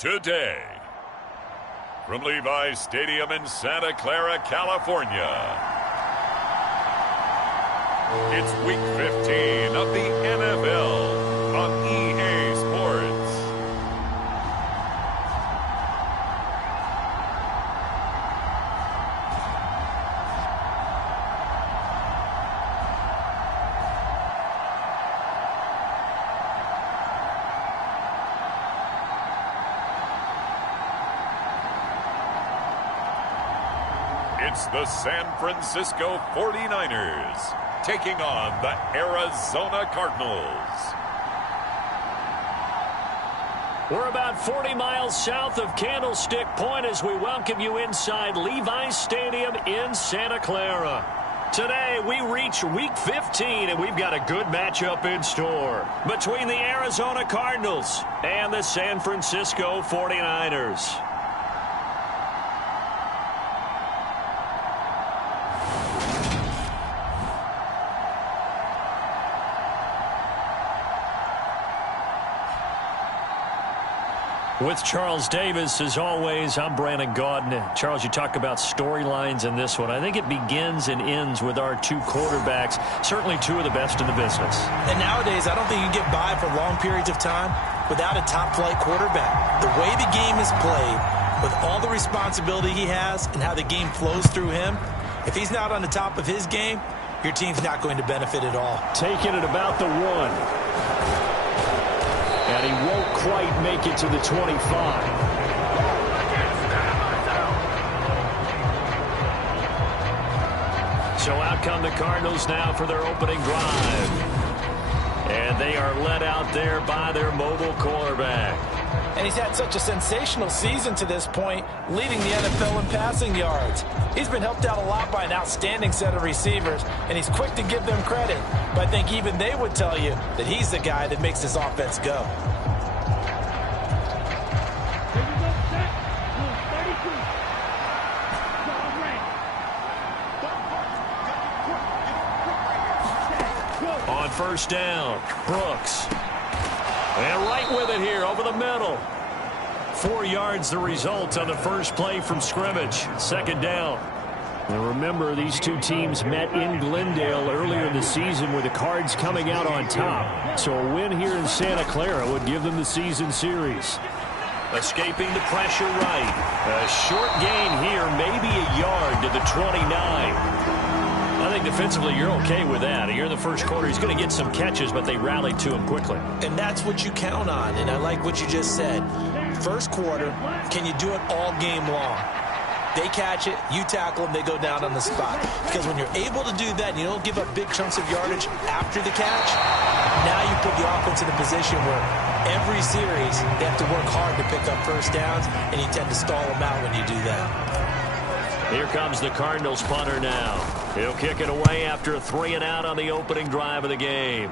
today. From Levi's Stadium in Santa Clara, California, it's Week 15 of the NFL on EA Sports. It's the San Francisco 49ers taking on the Arizona Cardinals. We're about 40 miles south of Candlestick Point as we welcome you inside Levi's Stadium in Santa Clara. Today, we reach Week 15, and we've got a good matchup in store between the Arizona Cardinals and the San Francisco 49ers. With Charles Davis, as always, I'm Brandon Gaudin. Charles, you talk about storylines in this one. I think it begins and ends with our two quarterbacks, certainly two of the best in the business. And nowadays, I don't think you get by for long periods of time without a top-flight quarterback. The way the game is played, with all the responsibility he has and how the game flows through him, if he's not on the top of his game, your team's not going to benefit at all. Taking it about the 1. And he won't quite make it to the 25. So out come the Cardinals now for their opening drive. And they are led out there by their mobile quarterback. And he's had such a sensational season to this point, leading the NFL in passing yards. He's been helped out a lot by an outstanding set of receivers, and he's quick to give them credit. But I think even they would tell you that he's the guy that makes this offense go. On first down, Brooks. And right with it here over the middle. 4 yards the result on the first play from scrimmage. Second down. And remember, these two teams met in Glendale earlier in the season with the Cards coming out on top. So a win here in Santa Clara would give them the season series. Escaping the pressure right. A short gain here, maybe a yard to the 29. I think defensively you're okay with that. Here in the first quarter, he's going to get some catches, but they rallied to him quickly. And that's what you count on, and I like what you just said. First quarter, can you do it all game long? They catch it, you tackle them, they go down on the spot. Because when you're able to do that, and you don't give up big chunks of yardage after the catch, now you put the offense in a position where every series they have to work hard to pick up first downs, and you tend to stall them out when you do that. Here comes the Cardinals punter now. He'll kick it away after a 3-and-out on the opening drive of the game.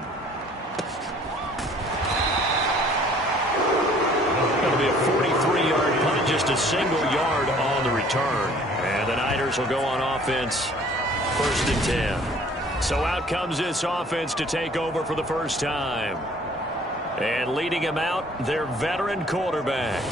Going to be a 43-yard punt, just a single yard on the return. And the Niners will go on offense, 1st and 10. So out comes this offense to take over for the first time. And leading him out, their veteran quarterback.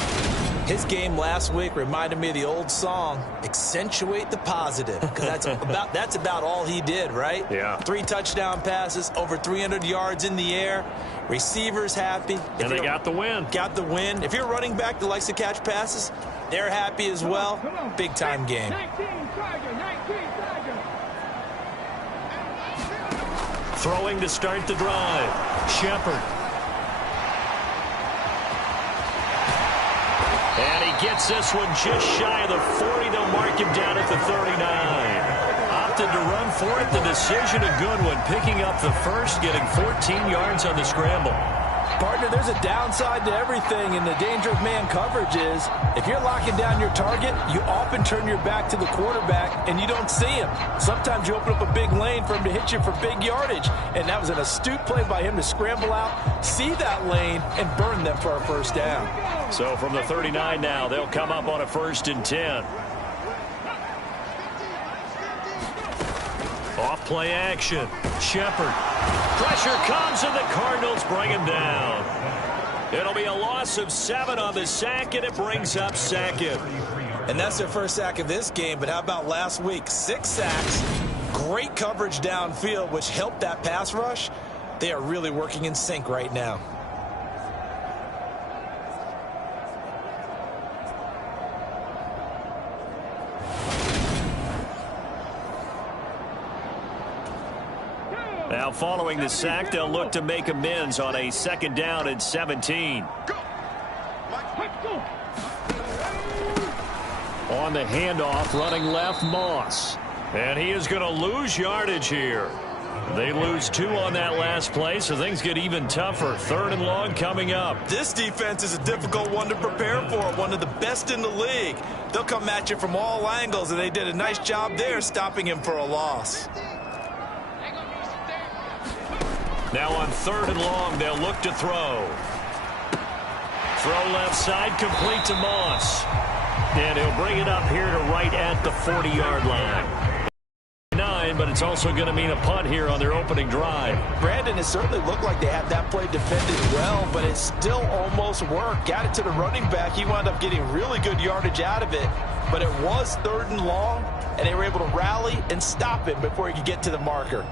His game last week reminded me of the old song, Accentuate the Positive, because that's about all he did, right? Yeah. 3 touchdown passes, over 300 yards in the air, receivers happy. And they got the win. Got the win. If you're a running back that likes to catch passes, they're happy as well. Big-time game. Throwing to start the drive, Shepard. And he gets this one just shy of the 40. They'll mark him down at the 39. Opted to run for it. The decision a good one. Picking up the first, getting 14 yards on the scramble. Partner, there's a downside to everything, and the danger of man coverage is if you're locking down your target, you often turn your back to the quarterback, and you don't see him. Sometimes you open up a big lane for him to hit you for big yardage, and that was an astute play by him to scramble out, see that lane, and burn them for a first down. So from the 39 now, they'll come up on a 1st and 10. Off play action. Shepard. Pressure comes, and the Cardinals bring him down. It'll be a loss of 7 on the sack, and it brings up second. And that's their first sack of this game, but how about last week? 6 sacks, great coverage downfield, which helped that pass rush. They are really working in sync right now. Now following the sack, they'll look to make amends on a 2nd down and 17. On the handoff, running left, Moss. And he is going to lose yardage here. They lose 2 on that last play, so things get even tougher. 3rd and long coming up. This defense is a difficult one to prepare for, one of the best in the league. They'll come at you from all angles, and they did a nice job there stopping him for a loss. Now on 3rd and long, they'll look to throw. Throw left side, complete to Moss. And he'll bring it up here to right at the 40-yard line. 9, but it's also going to mean a punt here on their opening drive. Brandon, it certainly looked like they had that play defended well, but it still almost worked. Got it to the running back. He wound up getting really good yardage out of it, but it was 3rd and long, and they were able to rally and stop him before he could get to the marker.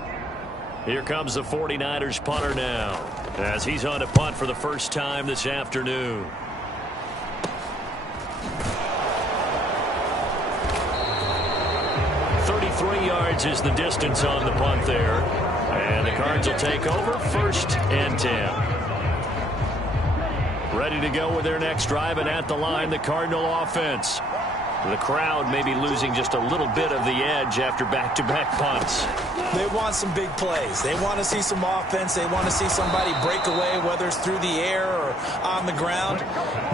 Here comes the 49ers punter now, as he's on to punt for the first time this afternoon. Yards is the distance on the punt there. And the Cards will take over 1st and 10. Ready to go with their next drive, and at the line, the Cardinal offense. The crowd may be losing just a little bit of the edge after back-to-back punts. They want some big plays. They want to see some offense. They want to see somebody break away, whether it's through the air or on the ground.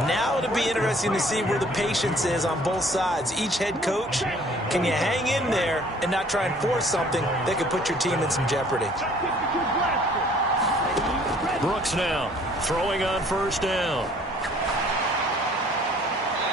Now it'll be interesting to see where the patience is on both sides. Each head coach, can you hang in there and not try and force something that could put your team in some jeopardy? Brooks now throwing on 1st down.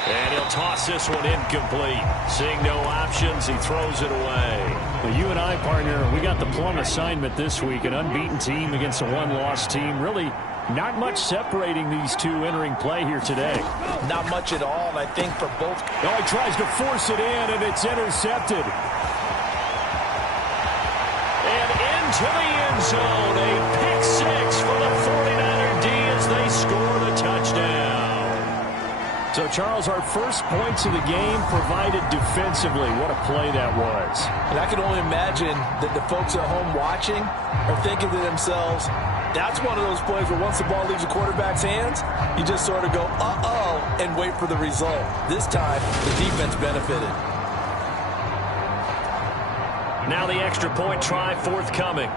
And he'll toss this one incomplete. Seeing no options, he throws it away. Well, you and I, partner, we got the plum assignment this week. An unbeaten team against a one-loss team. Really not much separating these two entering play here today. Not much at all, and I think for both. Oh, he tries to force it in, and it's intercepted. And into the end zone. A pick 6 for the 49er D as they score the touchdown. So, Charles, our first points of the game provided defensively. What a play that was. And I can only imagine that the folks at home watching are thinking to themselves, that's one of those plays where once the ball leaves the quarterback's hands, you just sort of go, uh-oh, and wait for the result. This time, the defense benefited. Now the extra point try forthcoming.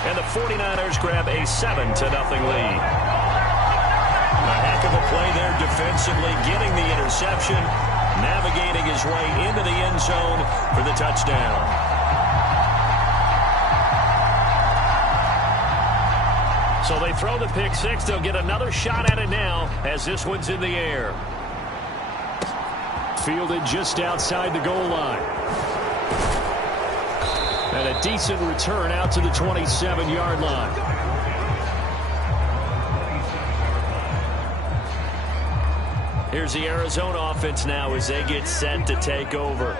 And the 49ers grab a 7-0 lead. A heck of a play there defensively, getting the interception, navigating his way into the end zone for the touchdown. So they throw the pick 6. They'll get another shot at it now as this one's in the air. Fielded just outside the goal line. And a decent return out to the 27-yard line. Here's the Arizona offense now as they get set to take over.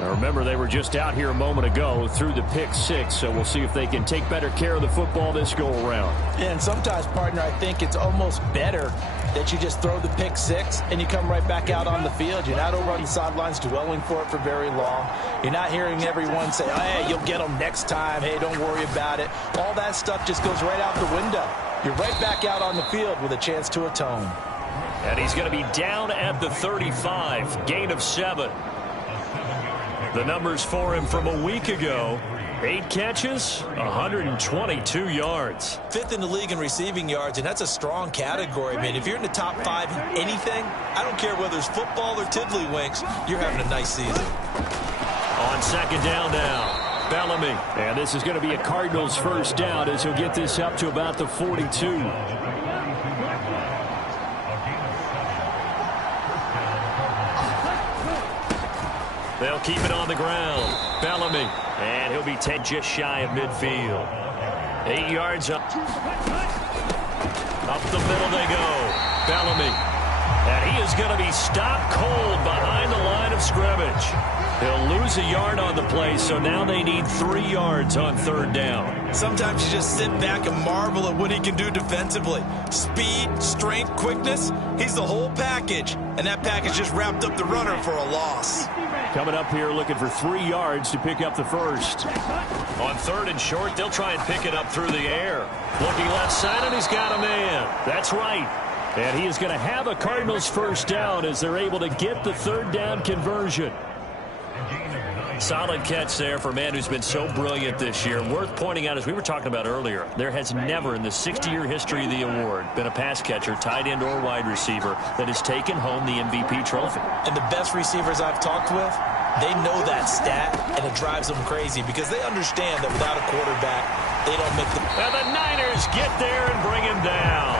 Now remember, they were just out here a moment ago through the pick 6, so we'll see if they can take better care of the football this go-around. And sometimes, partner, I think it's almost better that you just throw the pick 6 and you come right back out on the field. You're not over on the sidelines dwelling for it for very long. You're not hearing everyone say, oh, hey, you'll get them next time. Hey, don't worry about it. All that stuff just goes right out the window. You're right back out on the field with a chance to atone. And he's going to be down at the 35, gain of 7. The numbers for him from a week ago: 8 catches, 122 yards. 5th in the league in receiving yards, and that's a strong category, man. If you're in the top 5 in anything, I don't care whether it's football or tiddlywinks, you're having a nice season. On 2nd down now, Bellamy. And this is going to be a Cardinals first down as he'll get this up to about the 42. They'll keep it on the ground. Bellamy. And he'll be 10 just shy of midfield. 8 yards up. Up the middle they go. Bellamy. And he is going to be stopped cold behind the line of scrimmage. He'll lose a yard on the play, so now they need 3 yards on 3rd down. Sometimes you just sit back and marvel at what he can do defensively. Speed, strength, quickness, he's the whole package. And that package just wrapped up the runner for a loss. Coming up here looking for 3 yards to pick up the first. On 3rd and short, they'll try and pick it up through the air. Looking left side, and he's got a man. That's right. And he is going to have a Cardinals first down as they're able to get the 3rd down conversion. Solid catch there for a man who's been so brilliant this year. Worth pointing out, as we were talking about earlier, there has never in the 60-year history of the award been a pass catcher, tight end, or wide receiver that has taken home the MVP trophy. And the best receivers I've talked with, they know that stat, and it drives them crazy because they understand that without a quarterback, they don't make the... And the Niners get there and bring him down.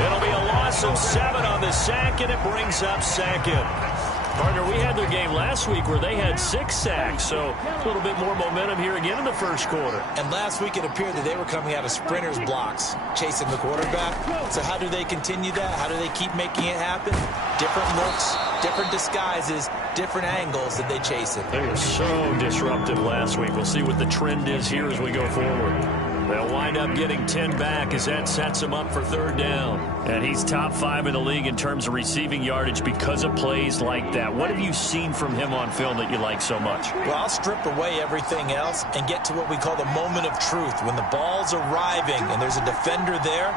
It'll be a loss of 7 on the sack, and it brings up 2nd. Partner, we had their game last week where they had 6 sacks, so a little bit more momentum here again in the first quarter. And last week it appeared that they were coming out of sprinters blocks, chasing the quarterback. So how do they continue that? How do they keep making it happen? Different looks, different disguises, different angles that they chase it. They were so disruptive last week. We'll see what the trend is here as we go forward. They'll wind up getting 10 back as that sets him up for 3rd down. And he's top 5 in the league in terms of receiving yardage because of plays like that. What have you seen from him on film that you like so much? Well, I'll strip away everything else and get to what we call the moment of truth. When the ball's arriving and there's a defender there,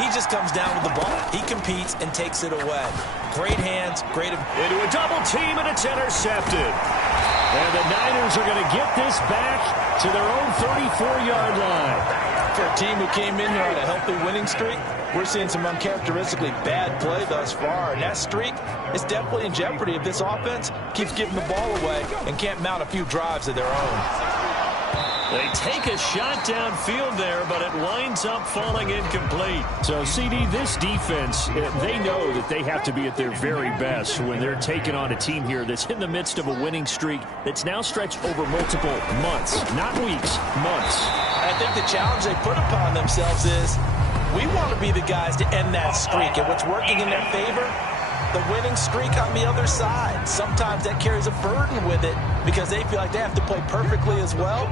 he just comes down with the ball. He competes and takes it away. Great hands, great... Into a double team, and it's intercepted. And the Niners are going to get this back to their own 34-yard line. For a team who came in here on a healthy winning streak, we're seeing some uncharacteristically bad play thus far. And that streak is definitely in jeopardy if this offense keeps giving the ball away and can't mount a few drives of their own. They take a shot downfield there, but it winds up falling incomplete. So, CD, this defense, they know that they have to be at their very best when they're taking on a team here that's in the midst of a winning streak that's now stretched over multiple months, not weeks, months. I think the challenge they put upon themselves is we want to be the guys to end that streak. And what's working in their favor? The winning streak on the other side. Sometimes that carries a burden with it because they feel like they have to play perfectly as well.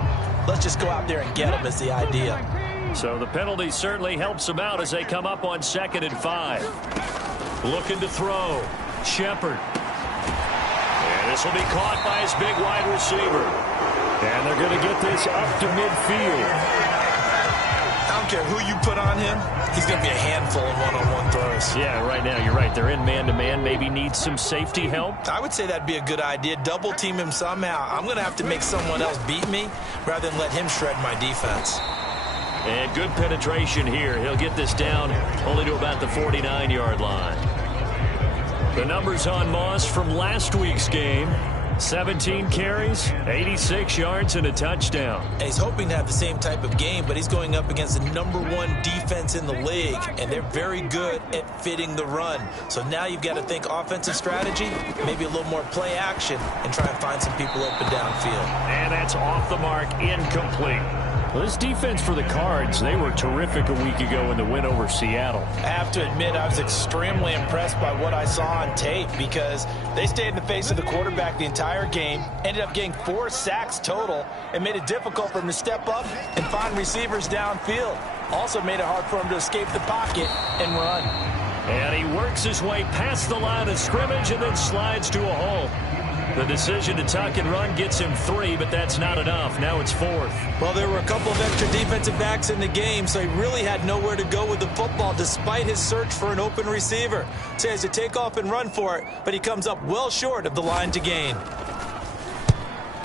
Let's just go out there and get them is the idea. So the penalty certainly helps them out as they come up on 2nd and 5. Looking to throw. Shepard. And this will be caught by his big wide receiver. And they're going to get this up to midfield. I don't care who you put on him. He's going to be a handful in one-on-one throws. Yeah, right now you're right. They're in man-to-man. Maybe need some safety help. I would say that'd be a good idea. Double team him somehow. I'm going to have to make someone else beat me rather than let him shred my defense. And good penetration here. He'll get this down only to about the 49-yard line. The numbers on Moss from last week's game. 17 carries, 86 yards, and a touchdown. And he's hoping to have the same type of game, but he's going up against the #1 defense in the league, and they're very good at fitting the run. So now you've got to think offensive strategy, maybe a little more play action, and try and find some people open downfield. And that's off the mark, incomplete. Well, this defense for the Cards, they were terrific a week ago in the win over Seattle. I have to admit, I was extremely impressed by what I saw on tape because they stayed in the face of the quarterback the entire game, ended up getting 4 sacks total, and made it difficult for him to step up and find receivers downfield. Also made it hard for him to escape the pocket and run. And he works his way past the line of scrimmage and then slides to a hole. The decision to tuck and run gets him 3, but that's not enough. Now it's 4th. Well, there were a couple of extra defensive backs in the game, so he really had nowhere to go with the football despite his search for an open receiver. So he has to take off and run for it, but he comes up well short of the line to gain.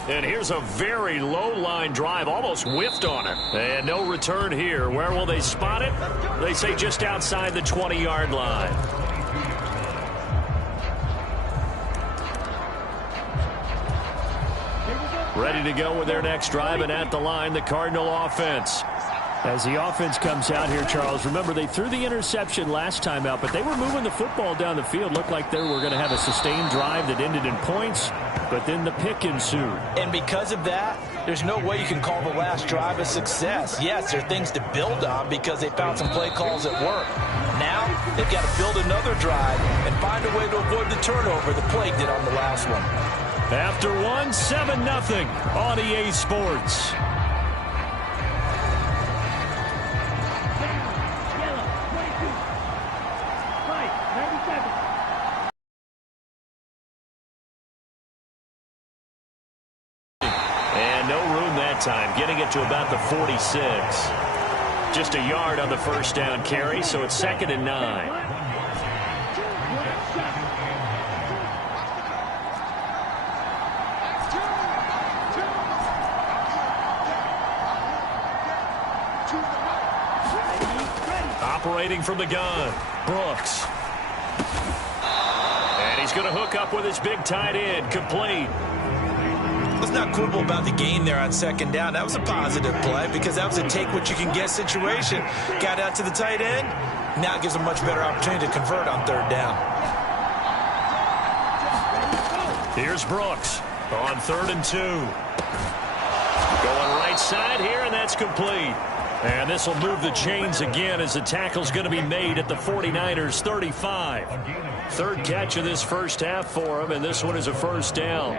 And here's a very low line drive, almost whiffed on it. And no return here. Where will they spot it? They say just outside the 20-yard line. Ready to go with their next drive, and at the line, the Cardinal offense. As the offense comes out here, Charles, remember they threw the interception last time out, but they were moving the football down the field. Looked like they were going to have a sustained drive that ended in points, but then the pick ensued. And because of that, there's no way you can call the last drive a success. Yes, there are things to build on because they found some play calls at work. Now, they've got to build another drive and find a way to avoid the turnover the play did on the last one. After one, 7-0 on EA Sports. And no room that time, getting it to about the 46. Just a yard on the first down carry, so it's 2nd and 9. Operating from the gun, Brooks. And he's going to hook up with his big tight end, complete. Let's not quibble about the gain there on 2nd down. That was a positive play because that was a take-what-you-can-get situation. Got out to the tight end. Now it gives a much better opportunity to convert on 3rd down. Here's Brooks on 3rd and 2. Going right side here, and that's complete. And this will move the chains again as the tackle's going to be made at the 49ers 35. 3rd catch of this first half for him, and this one is a first down.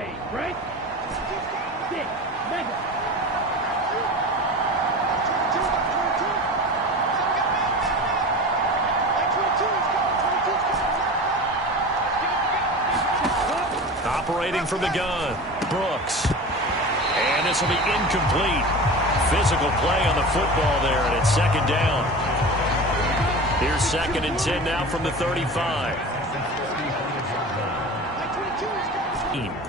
Operating from the gun, Brooks. And this will be incomplete. Physical play on the football there, and it's 2nd down. Here's 2nd and 10 now from the 35.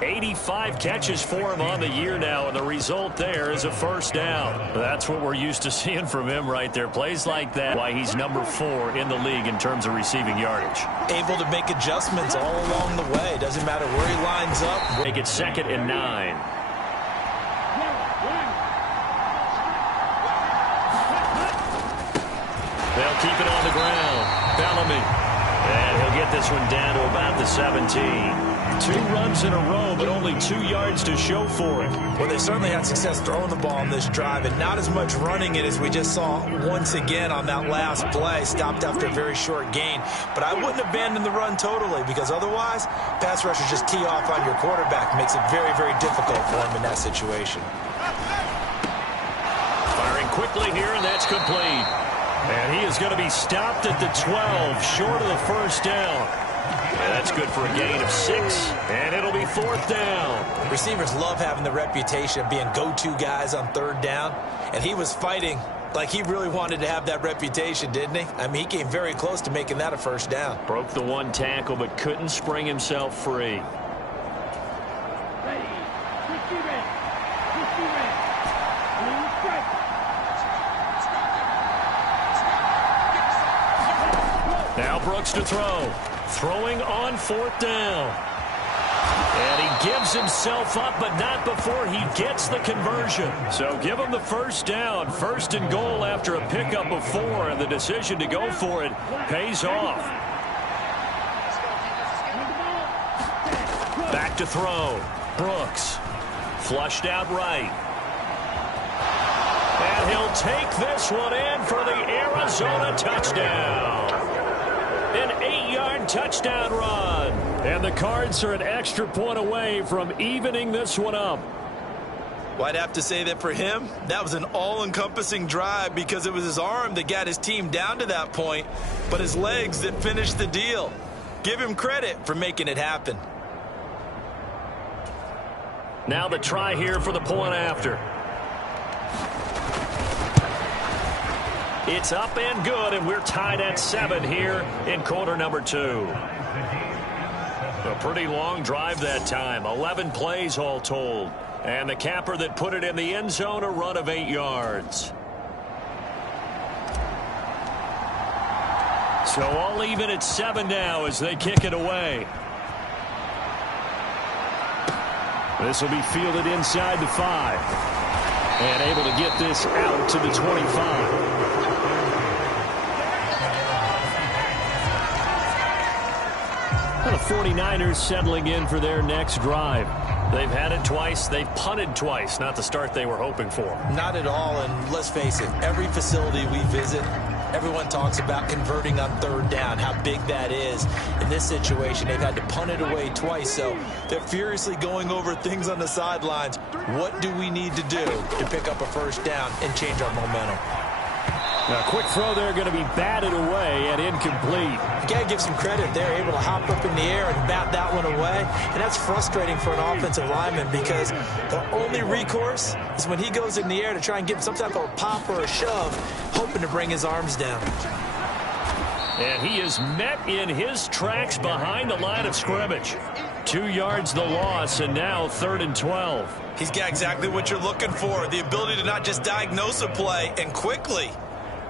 85 catches for him on the year now, and the result there is a first down. That's what we're used to seeing from him right there. Plays like that, why he's number 4 in the league in terms of receiving yardage. Able to make adjustments all along the way. Doesn't matter where he lines up. Make it 2nd and 9. They'll keep it on the ground. Bellamy. And he'll get this one down to about the 17. 2 runs in a row, but only 2 yards to show for it. Well, they certainly had success throwing the ball on this drive, and not as much running it as we just saw once again on that last play. Stopped after a very short gain. But I wouldn't abandon the run totally, because otherwise, pass rushers just tee off on your quarterback. Makes it very, very difficult for him in that situation. Firing quickly here, and that's complete. And he is going to be stopped at the 12, short of the first down. And that's good for a gain of 6, and it'll be 4th down. Receivers love having the reputation of being go-to guys on 3rd down, and he was fighting like he really wanted to have that reputation, didn't he? I mean, he came very close to making that a first down. Broke the 1 tackle, but couldn't spring himself free. Now Brooks to throw. Throwing on 4th down. And he gives himself up, but not before he gets the conversion. So give him the first down. 1st and goal after a pickup of 4, and the decision to go for it pays off. Back to throw. Brooks. Flushed out right. And he'll take this one in for the Arizona touchdown. An 8-yard touchdown run. And the Cards are an extra point away from evening this one up. Well, I'd have to say that for him, that was an all-encompassing drive because it was his arm that got his team down to that point, but his legs that finished the deal. Give him credit for making it happen. Now the try here for the point after. It's up and good, and we're tied at 7 here in quarter number 2. A pretty long drive that time, 11 plays all told. And the capper that put it in the end zone, a run of 8 yards. So all even at 7 now as they kick it away. This will be fielded inside the 5. And able to get this out to the 25. The 49ers settling in for their next drive. They've had it twice. They've punted twice. Not the start they were hoping for. Not at all, and let's face it, every facility we visit, everyone talks about converting on third down, how big that is. In this situation, they've had to punt it away twice, so they're furiously going over things on the sidelines. What do we need to do to pick up a first down and change our momentum? Now, a quick throw there going to be batted away and incomplete. You got to give some credit. They're able to hop up in the air and bat that one away. And that's frustrating for an offensive lineman because the only recourse is when he goes in the air to try and give some type of a pop or a shove, hoping to bring his arms down. And he is met in his tracks behind the line of scrimmage. 2 yards the loss, and now 3rd and 12. He's got exactly what you're looking for, the ability to not just diagnose a play and quickly,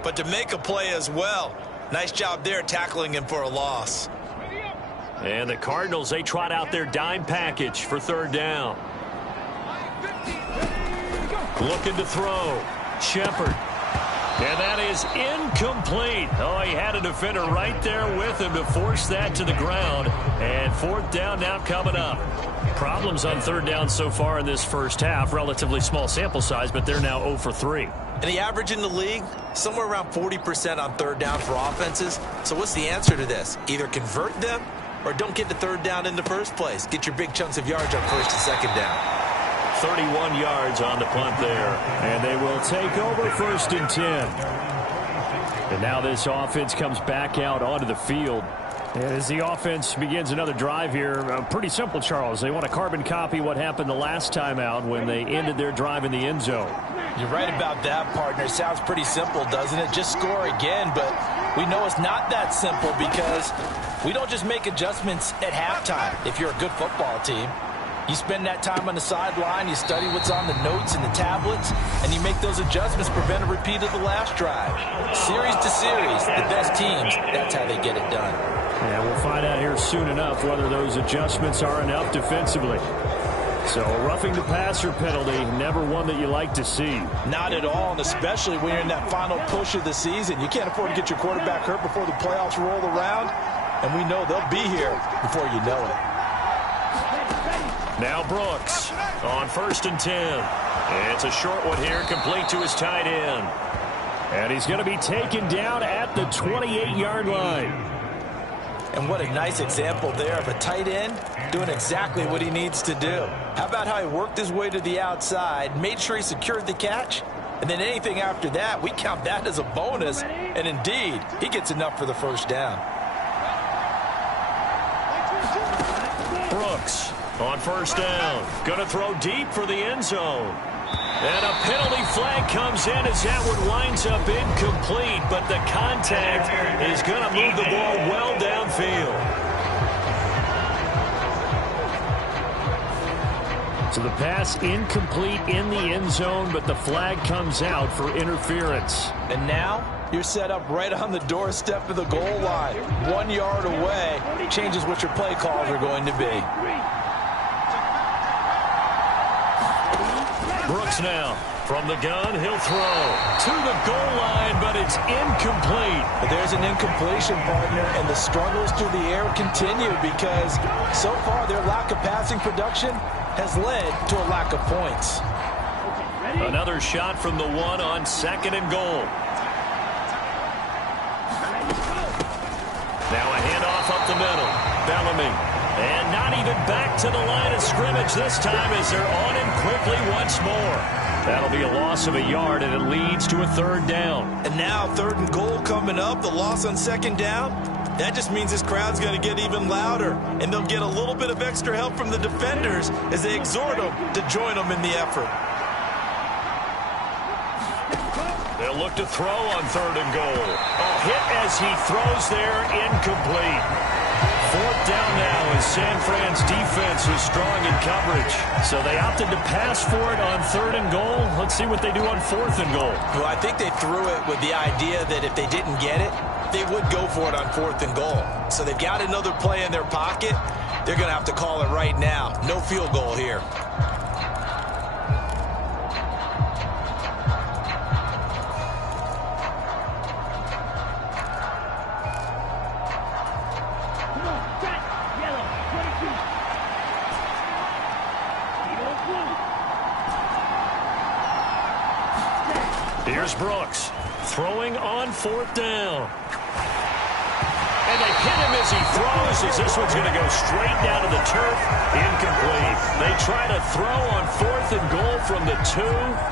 but to make a play as well. Nice job there tackling him for a loss. And the Cardinals, they trot out their dime package for 3rd down. Looking to throw. Shepard. And that is incomplete. Oh, he had a defender right there with him to force that to the ground. And 4th down now coming up. Problems on 3rd down so far in this first half. Relatively small sample size, but they're now 0 for 3. And the average in the league, somewhere around 40% on 3rd down for offenses. So what's the answer to this? Either convert them or don't get the 3rd down in the first place. Get your big chunks of yards on 1st and 2nd down. 31 yards on the punt there. And they will take over 1st and 10. And now this offense comes back out onto the field. And as the offense begins another drive here, pretty simple, Charles. They want to carbon copy what happened the last time out when they ended their drive in the end zone. You're right about that, partner. Sounds pretty simple, doesn't it? Just score again, but we know it's not that simple because we don't just make adjustments at halftime if you're a good football team. You spend that time on the sideline, you study what's on the notes and the tablets, and you make those adjustments, prevent a repeat of the last drive. Series to series, the best teams, that's how they get it done. And we'll find out here soon enough whether those adjustments are enough defensively. So a roughing the passer penalty, never one that you like to see. Not at all, and especially when you're in that final push of the season. You can't afford to get your quarterback hurt before the playoffs roll around, and we know they'll be here before you know it. Now Brooks on 1st and 10. It's a short one here, complete to his tight end. And he's going to be taken down at the 28-yard line. And what a nice example there of a tight end doing exactly what he needs to do. How about how he worked his way to the outside, made sure he secured the catch, and then anything after that, we count that as a bonus. And indeed, he gets enough for the 1st down. Brooks on 1st down. Going to throw deep for the end zone. And a penalty flag comes in as that one winds up incomplete, but the contact is going to move the ball well downfield. So the pass incomplete in the end zone, but the flag comes out for interference. And now you're set up right on the doorstep of the goal line. 1 yard away changes what your play calls are going to be. Brooks now from the gun. He'll throw to the goal line, but it's incomplete. But there's an incompletion, partner, and the struggles through the air continue because so far their lack of passing production has led to a lack of points. Another shot from the 1 on 2nd and goal. Now a handoff up the middle. Bellamy. And not even back to the line of scrimmage this time as they're on him quickly once more. That'll be a loss of a yard, and it leads to a 3rd down. And now 3rd and goal coming up, the loss on 2nd down. That just means this crowd's going to get even louder, and they'll get a little bit of extra help from the defenders as they exhort them to join them in the effort. They'll look to throw on 3rd and goal. A hit as he throws there, incomplete. 4th down now as San Fran's defense was strong in coverage. So they opted to pass for it on 3rd and goal. Let's see what they do on 4th and goal. Well, I think they threw it with the idea that if they didn't get it, they would go for it on 4th and goal. So they've got another play in their pocket. They're going to have to call it right now. No field goal here. Here's Brooks throwing on 4th down. And they hit him as he throws, as this one's going to go straight down to the turf. Incomplete. They try to throw on 4th and goal from the 2.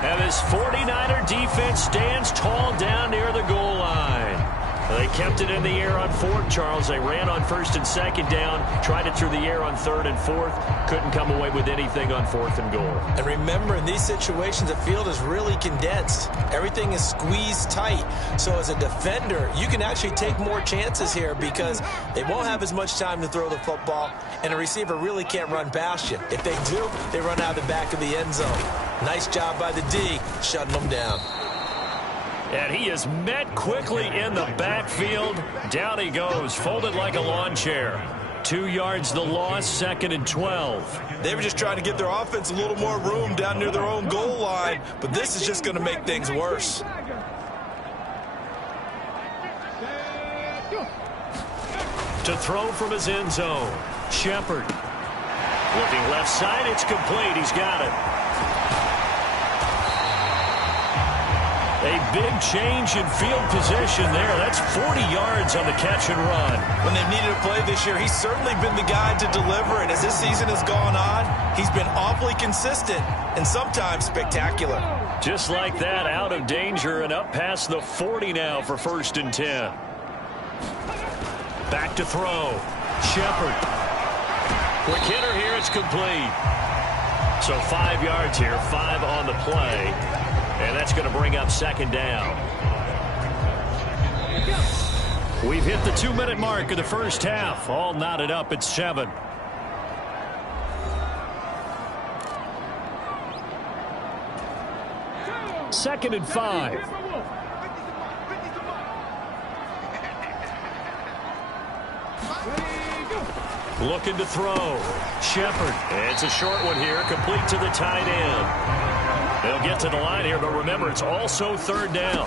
And this 49er defense stands tall down near the goal line. They kept it in the air on 4th, Charles. They ran on 1st and 2nd down, tried it through the air on 3rd and 4th. Couldn't come away with anything on 4th and goal. And remember, in these situations, the field is really condensed. Everything is squeezed tight. So as a defender, you can actually take more chances here because they won't have as much time to throw the football, and a receiver really can't run past you. If they do, they run out the back of the end zone. Nice job by the D, shutting them down. And he is met quickly in the backfield. Down he goes, folded like a lawn chair. 2 yards the loss, 2nd and 12. They were just trying to give their offense a little more room down near their own goal line, but this is just going to make things worse. To throw from his end zone, Shepard. Looking left side, it's complete. He's got it. A big change in field position there. That's 40 yards on the catch and run. When they've needed a play this year, he's certainly been the guy to deliver. And as this season has gone on, he's been awfully consistent and sometimes spectacular. Just like that, out of danger and up past the 40 now for 1st and 10. Back to throw. Shepard. Quick hitter here. It's complete. So 5 yards here, 5 on the play. And that's going to bring up 2nd down. We've hit the 2-minute mark of the first half. All knotted up at 7. Second and 5. Looking to throw. Shepard. It's a short one here, complete to the tight end. They'll get to the line here, but remember, it's also 3rd down.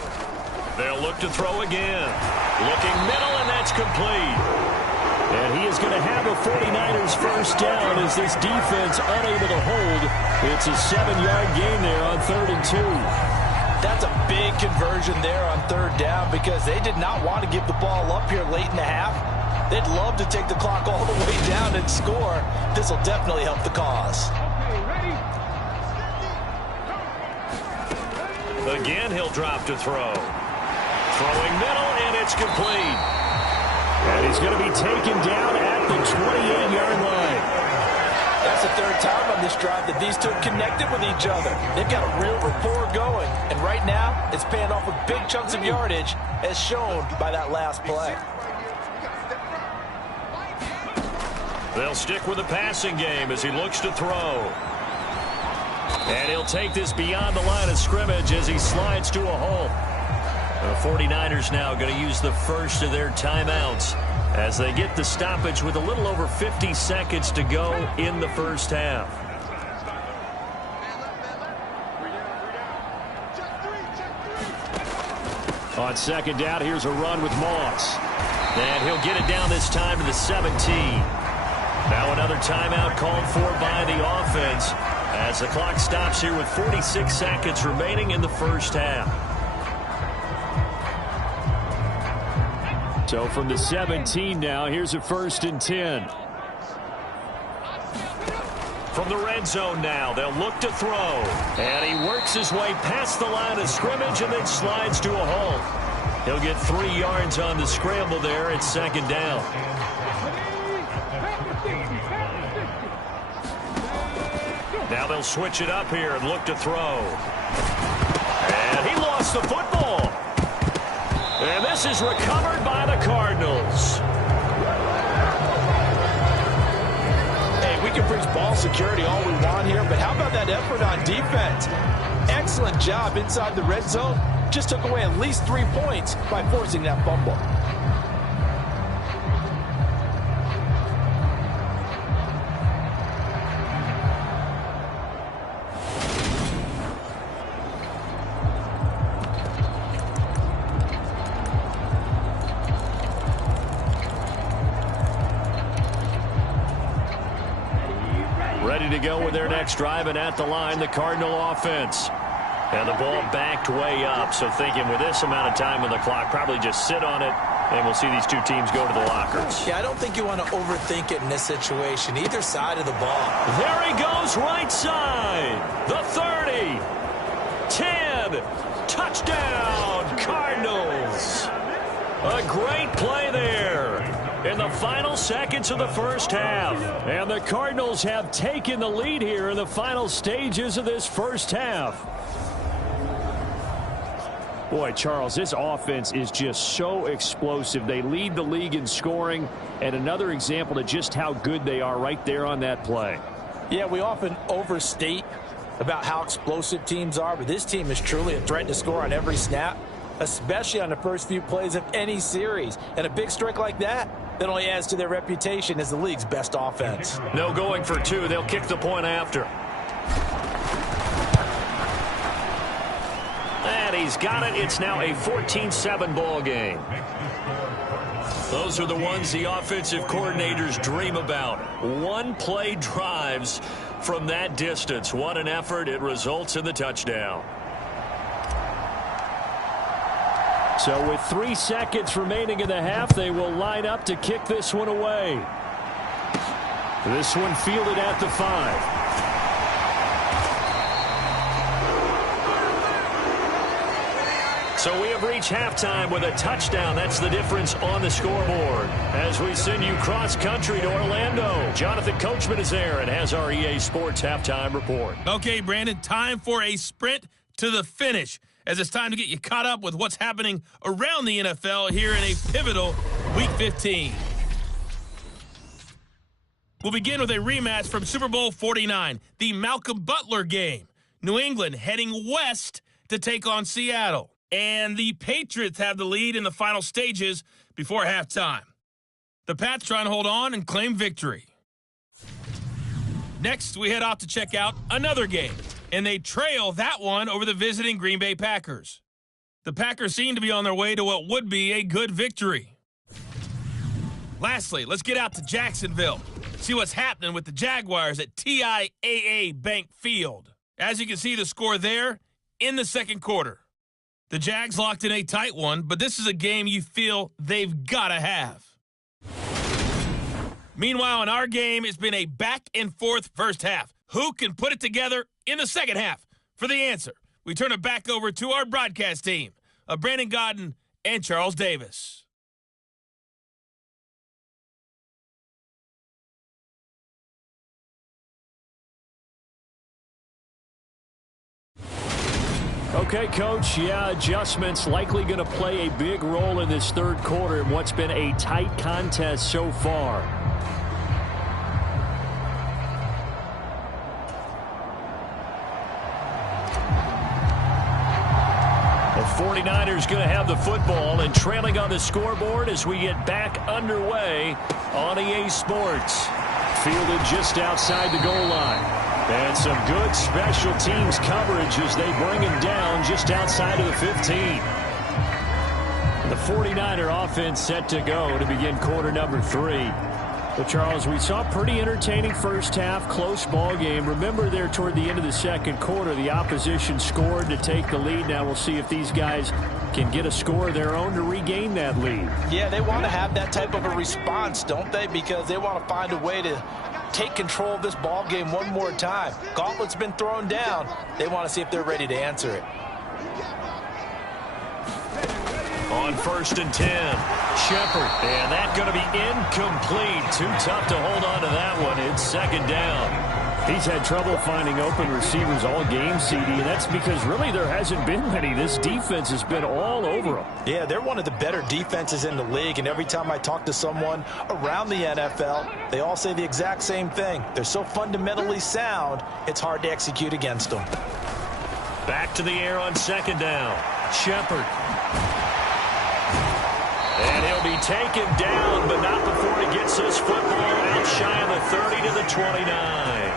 They'll look to throw again. Looking middle, and that's complete. And he is going to have a 49ers first down as this defense unable to hold. It's a 7-yard gain there on 3rd and 2. That's a big conversion there on 3rd down because they did not want to give the ball up here late in the half. They'd love to take the clock all the way down and score. This will definitely help the cause. Again, he'll drop to throw. Throwing middle, and it's complete. And he's going to be taken down at the 28-yard line. That's the 3rd time on this drive that these two have connected with each other. They've got a real rapport going. And right now, it's paying off with big chunks of yardage, as shown by that last play. They'll stick with the passing game as he looks to throw. And he'll take this beyond the line of scrimmage as he slides to a hole. The 49ers now going to use the first of their timeouts as they get the stoppage with a little over 50 seconds to go in the first half. On 2nd down, here's a run with Moss. And he'll get it down this time to the 17. Now another timeout called for by the offense as the clock stops here with 46 seconds remaining in the first half. So from the 17 now, here's a 1st and 10. From the red zone now, they'll look to throw. And he works his way past the line of scrimmage and then slides to a halt. He'll get 3 yards on the scramble there. It's 2nd down. Now they'll switch it up here and look to throw. And he lost the football. And this is recovered by the Cardinals. Hey, we can preach ball security all we want here, but how about that effort on defense? Excellent job inside the red zone. Just took away at least 3 points by forcing that fumble. Ready to go with their next drive, and at the line, the Cardinal offense. And the ball backed way up, so thinking with this amount of time on the clock, probably just sit on it, and we'll see these two teams go to the lockers. Yeah, I don't think you want to overthink it in this situation, either side of the ball. There he goes, right side. The 30. 10. Touchdown, Cardinals. A great play there in the final seconds of the first half. And the Cardinals have taken the lead here in the final stages of this first half. Boy, Charles, this offense is just so explosive. They lead the league in scoring, and another example of just how good they are right there on that play. Yeah, we often overstate about how explosive teams are, but this team is truly a threat to score on every snap, especially on the first few plays of any series. And a big strike like that only adds to their reputation as the league's best offense. No going for two. They'll kick the point after. And he's got it. It's now a 14-7 ball game. Those are the ones the offensive coordinators dream about. One-play drives from that distance. What an effort. It results in the touchdown. So with 3 seconds remaining in the half, they will line up to kick this one away. This one fielded at the 5. So we have reached halftime with a touchdown. That's the difference on the scoreboard. As we send you cross-country to Orlando, Jonathan Coachman is there and has our EA Sports halftime report. Okay, Brandon, time for a sprint to the finish, as it's time to get you caught up with what's happening around the NFL here in a pivotal Week 15. We'll begin with a rematch from Super Bowl 49, the Malcolm Butler game. New England heading west to take on Seattle. And the Patriots have the lead in the final stages before halftime. The Pats try and hold on and claim victory. Next, we head off to check out another game, and they trail that one over the visiting Green Bay Packers. The Packers seem to be on their way to what would be a good victory. Lastly, let's get out to Jacksonville, see what's happening with the Jaguars at TIAA Bank Field. As you can see, the score there in the second quarter. The Jags locked in a tight one, but this is a game you feel they've got to have. Meanwhile, in our game, it's been a back-and-forth first half. Who can put it together in the second half? For the answer, we turn it back over to our broadcast team of Brandon Godden and Charles Davis. Okay, Coach, yeah, adjustments likely going to play a big role in this third quarter in what's been a tight contest so far. The 49ers going to have the football and trailing on the scoreboard as we get back underway on EA Sports. Fielded just outside the goal line. And some good special teams coverage as they bring him down just outside of the 15. The 49er offense set to go to begin quarter number 3. Well, Charles, we saw a pretty entertaining first half, close ball game. Remember there toward the end of the second quarter, the opposition scored to take the lead. Now we'll see if these guys can get a score of their own to regain that lead. Yeah, they want to have that type of a response, don't they? Because they want to find a way to take control of this ball game one more time. Gauntlet's been thrown down. They want to see if they're ready to answer it. On 1st and 10, Shepard. And that's going to be incomplete. Too tough to hold on to that one. It's second down. He's had trouble finding open receivers all game, CD, and that's because really there hasn't been many. This defense has been all over them. Yeah, they're one of the better defenses in the league, and every time I talk to someone around the NFL, they all say the exact same thing. They're so fundamentally sound, it's hard to execute against them. Back to the air on second down. Shepard. And he'll be taken down, but not before he gets this football out shy of the 30 to the 29.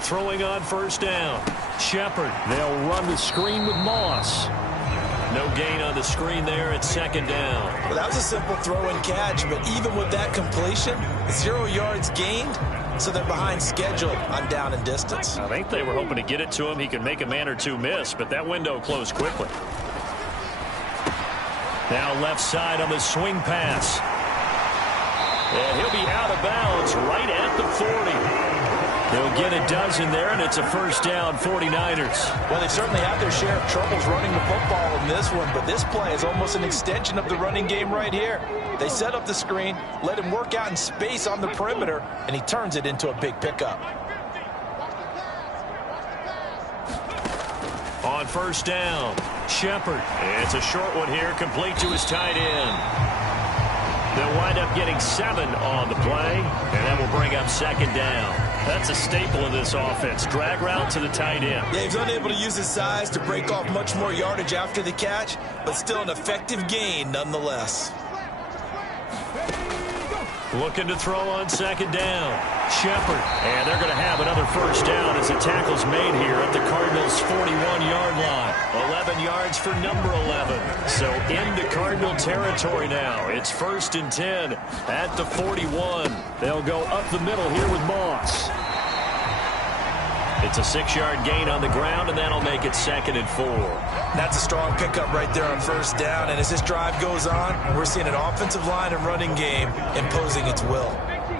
Throwing on first down. Shepard. They'll run the screen with Moss. No gain on the screen there at second down. Well, that was a simple throw and catch, but even with that completion, 0 yards gained, so they're behind schedule on down and distance. I think they were hoping to get it to him. He could make a man or two miss, but that window closed quickly. Now left side on the swing pass. And he'll be out of bounds right at the 40. He'll get a dozen there, and it's a first down, 49ers. Well, they certainly have their share of troubles running the football in this one, but this play is almost an extension of the running game right here. They set up the screen, let him work out in space on the perimeter, and he turns it into a big pickup. On first down, Shepard. It's a short one here, complete to his tight end. They'll wind up getting 7 on the play, and that will bring up second down. That's a staple of this offense. Drag route to the tight end. Yeah, he's unable to use his size to break off much more yardage after the catch, but still an effective gain nonetheless. Looking to throw on second down. Shepard. And they're going to have another first down as the tackle's made here at the Cardinals' 41-yard line. 11 yards for number 11. So into Cardinal territory now. It's 1st and 10 at the 41. They'll go up the middle here with Moss. It's a 6-yard gain on the ground, and that'll make it 2nd and 4. That's a strong pickup right there on first down, and as this drive goes on, we're seeing an offensive line and running game imposing its will.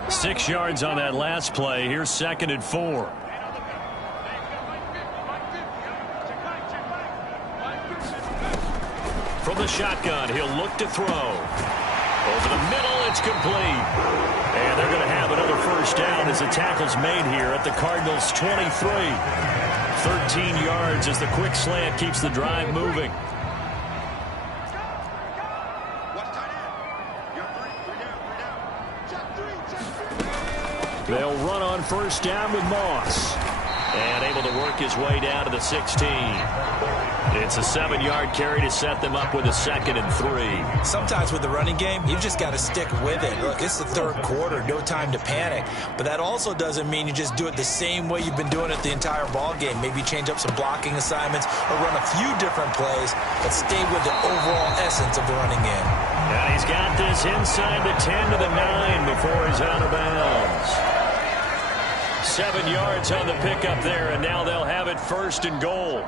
6 yards on that last play. Here's 2nd and 4. From the shotgun, he'll look to throw. Over the middle, it's complete. And they're going to have another first down as the tackle's made here at the Cardinals' 23. 13 yards as the quick slant keeps the drive moving. They'll run on first down with Moss. And able to work his way down to the 16. It's a 7-yard carry to set them up with a 2nd and 3. Sometimes with the running game, you've just got to stick with it. Look, it's the third quarter, no time to panic. But that also doesn't mean you just do it the same way you've been doing it the entire ball game. Maybe change up some blocking assignments or run a few different plays, but stay with the overall essence of the running game. And he's got this inside the 10 to the 9 before he's out of bounds. 7 yards on the pickup there, and now they'll have it 1st and goal.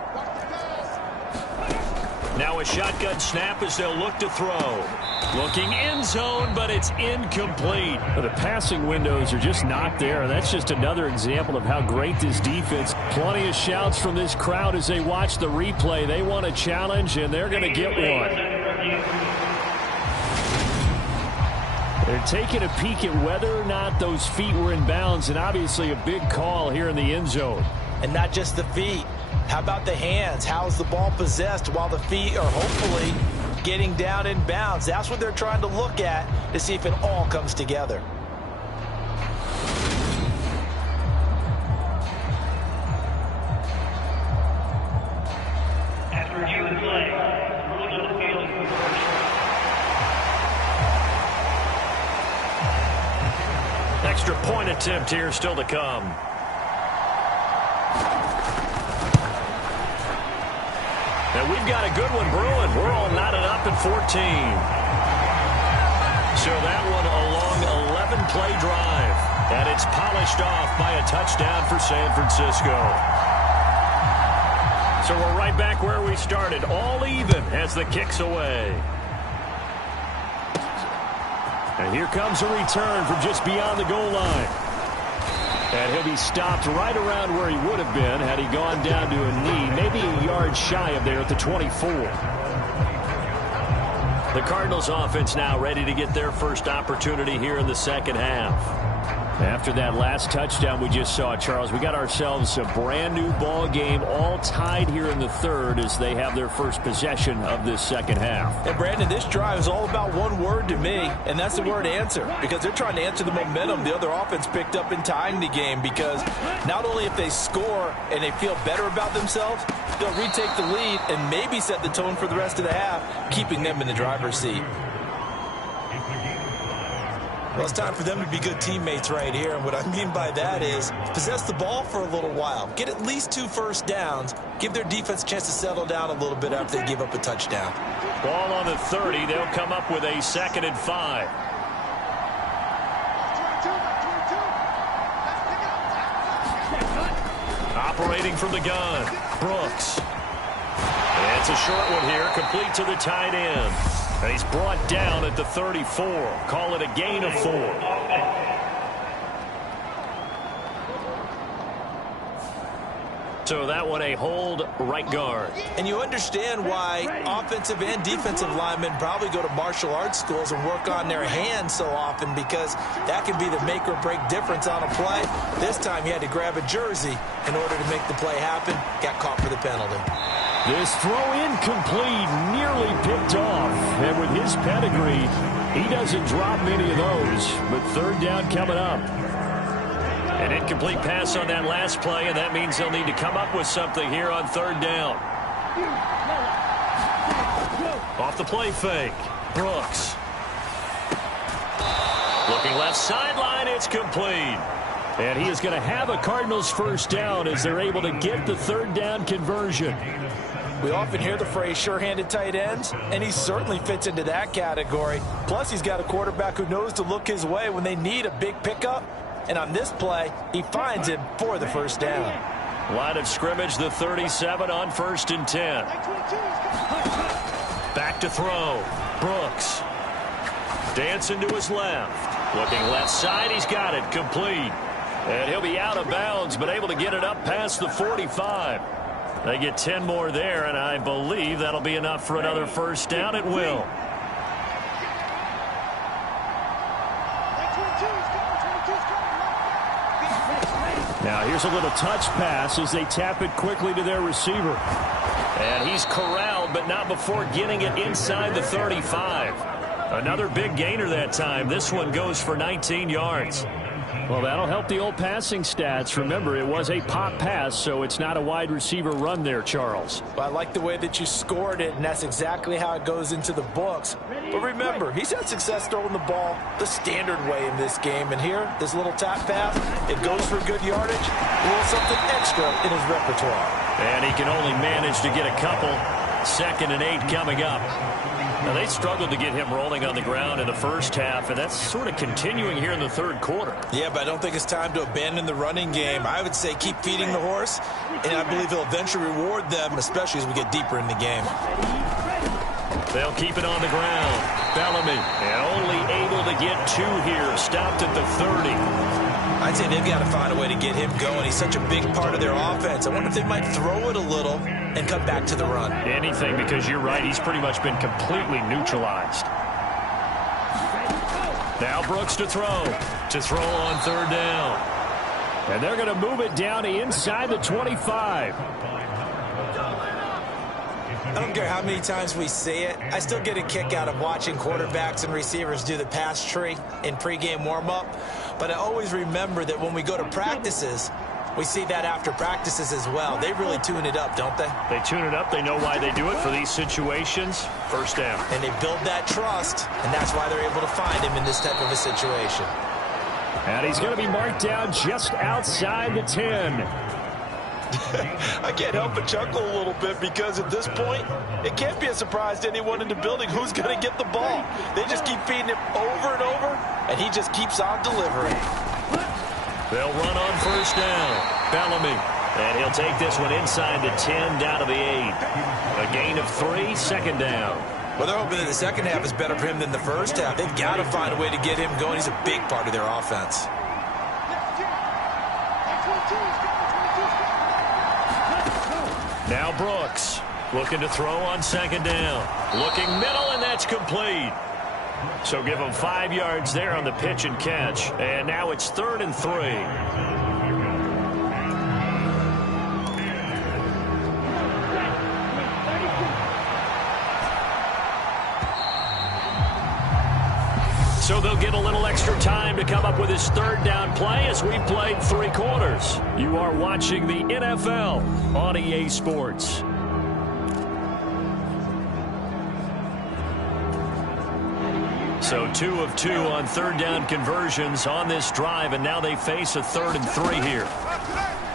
Now a shotgun snap as they'll look to throw. Looking end zone, but it's incomplete. But the passing windows are just not there. That's just another example of how great this defense. Plenty of shouts from this crowd as they watch the replay. They want a challenge, and they're going to get one. They're taking a peek at whether or not those feet were in bounds, and obviously a big call here in the end zone. And not just the feet. How about the hands? How's the ball possessed while the feet are hopefully getting down in bounds? That's what they're trying to look at to see if it all comes together. Extra point attempt here still to come. And we've got a good one brewing. We're all knotted up at 14. So that one a long 11-play drive. And it's polished off by a touchdown for San Francisco. So we're right back where we started. All even as the kick's away. And here comes a return from just beyond the goal line. And he'll be stopped right around where he would have been had he gone down to a knee, maybe a yard shy of there at the 24. The Cardinals offense now ready to get their first opportunity here in the second half. After that last touchdown we just saw, Charles, we got ourselves a brand new ball game, all tied here in the third as they have their first possession of this second half. And Brandon, this drive is all about one word to me, and that's the word answer, because they're trying to answer the momentum the other offense picked up in tying the game, because not only if they score and they feel better about themselves, they'll retake the lead and maybe set the tone for the rest of the half, keeping them in the driver's seat. Well, it's time for them to be good teammates right here. And what I mean by that is possess the ball for a little while. Get at least 2 first downs. Give their defense a chance to settle down a little bit after they give up a touchdown. Ball on the 30. They'll come up with a 2nd and 5. Operating from the gun, Brooks. And it's a short one here, complete to the tight end. And he's brought down at the 34. Call it a gain of 4. So that one a hold, right guard. And you understand why offensive and defensive linemen probably go to martial arts schools and work on their hands so often, because that can be the make or break difference on a play. This time he had to grab a jersey in order to make the play happen. Got caught for the penalty. This throw incomplete, nearly picked off. And with his pedigree, he doesn't drop many of those. But 3rd down coming up. An incomplete pass on that last play, and that means they'll need to come up with something here on 3rd down. Off the play fake, Brooks. Looking left sideline, it's complete. And he is going to have a Cardinals first down as they're able to get the 3rd down conversion. We often hear the phrase sure-handed tight ends, and he certainly fits into that category. Plus, he's got a quarterback who knows to look his way when they need a big pickup. And on this play, he finds him for the first down. Line of scrimmage, the 37 on 1st and 10. Back to throw. Brooks. Dancing to his left. Looking left side, he's got it. Complete. And he'll be out of bounds, but able to get it up past the 45. They get 10 more there, and I believe that'll be enough for another first down. It will. Now here's a little touch pass as they tap it quickly to their receiver. And he's corralled, but not before getting it inside the 35. Another big gainer that time. This one goes for 19 yards. Well, that'll help the old passing stats. Remember, it was a pop pass, so it's not a wide receiver run there, Charles. Well, I like the way that you scored it, and that's exactly how it goes into the books. But remember, he's had success throwing the ball the standard way in this game. And here, this little tap pass, it goes for good yardage, a little something extra in his repertoire. And he can only manage to get a couple. 2nd and 8 coming up. Now, they struggled to get him rolling on the ground in the first half, and that's sort of continuing here in the 3rd quarter. Yeah, but I don't think it's time to abandon the running game. I would say keep feeding the horse, and I believe he'll eventually reward them, especially as we get deeper in the game. They'll keep it on the ground. Bellamy, and only able to get 2 here. Stopped at the 30. I'd say they've got to find a way to get him going. He's such a big part of their offense. I wonder if they might throw it a little and come back to the run. Anything, because you're right. He's pretty much been completely neutralized. Now Brooks to throw. To throw on 3rd down. And they're going to move it down to inside the 25. I don't care how many times we see it. I still get a kick out of watching quarterbacks and receivers do the pass tree in pregame warm-up. But I always remember that when we go to practices, we see that after practices as well. They really tune it up, don't they? They tune it up. They know why they do it for these situations. First down. And they build that trust, and that's why they're able to find him in this type of a situation. And he's going to be marked down just outside the 10. I can't help but chuckle a little bit because at this point, it can't be a surprise to anyone in the building who's going to get the ball. They just keep feeding him over and over, and he just keeps on delivering. They'll run on first down. Bellamy. And he'll take this one inside the 10, down to the 8. A gain of 3, 2nd down. Well, they're hoping that the second half is better for him than the first half. They've got to find a way to get him going. He's a big part of their offense. Now Brooks looking to throw on 2nd down. Looking middle, and that's complete. So give him 5 yards there on the pitch and catch. And now it's 3rd and 3. So they'll get a little extra time to come up with his 3rd down play as we played 3 quarters. You are watching the NFL on EA Sports. So 2 of 2 on third down conversions on this drive, and now they face a 3rd and 3 here.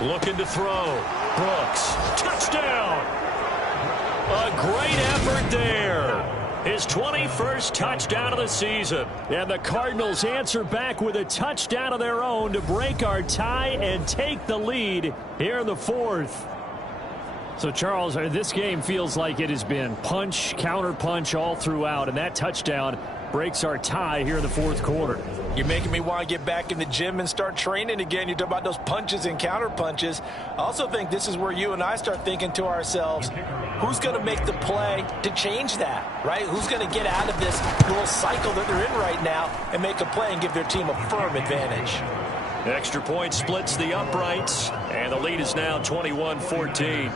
Looking to throw. Brooks. Touchdown. A great effort there. His 21st touchdown of the season. And the Cardinals answer back with a touchdown of their own to break our tie and take the lead here in the 4th. So, Charles, this game feels like it has been punch, counter punch all throughout, and that touchdown breaks our tie here in the 4th quarter. You're making me want to get back in the gym and start training again. You're talking about those punches and counter punches. I also think this is where you and I start thinking to ourselves, who's going to make the play to change that, right? Who's going to get out of this little cycle that they're in right now and make a play and give their team a firm advantage? Extra point splits the uprights, and the lead is now 21-14.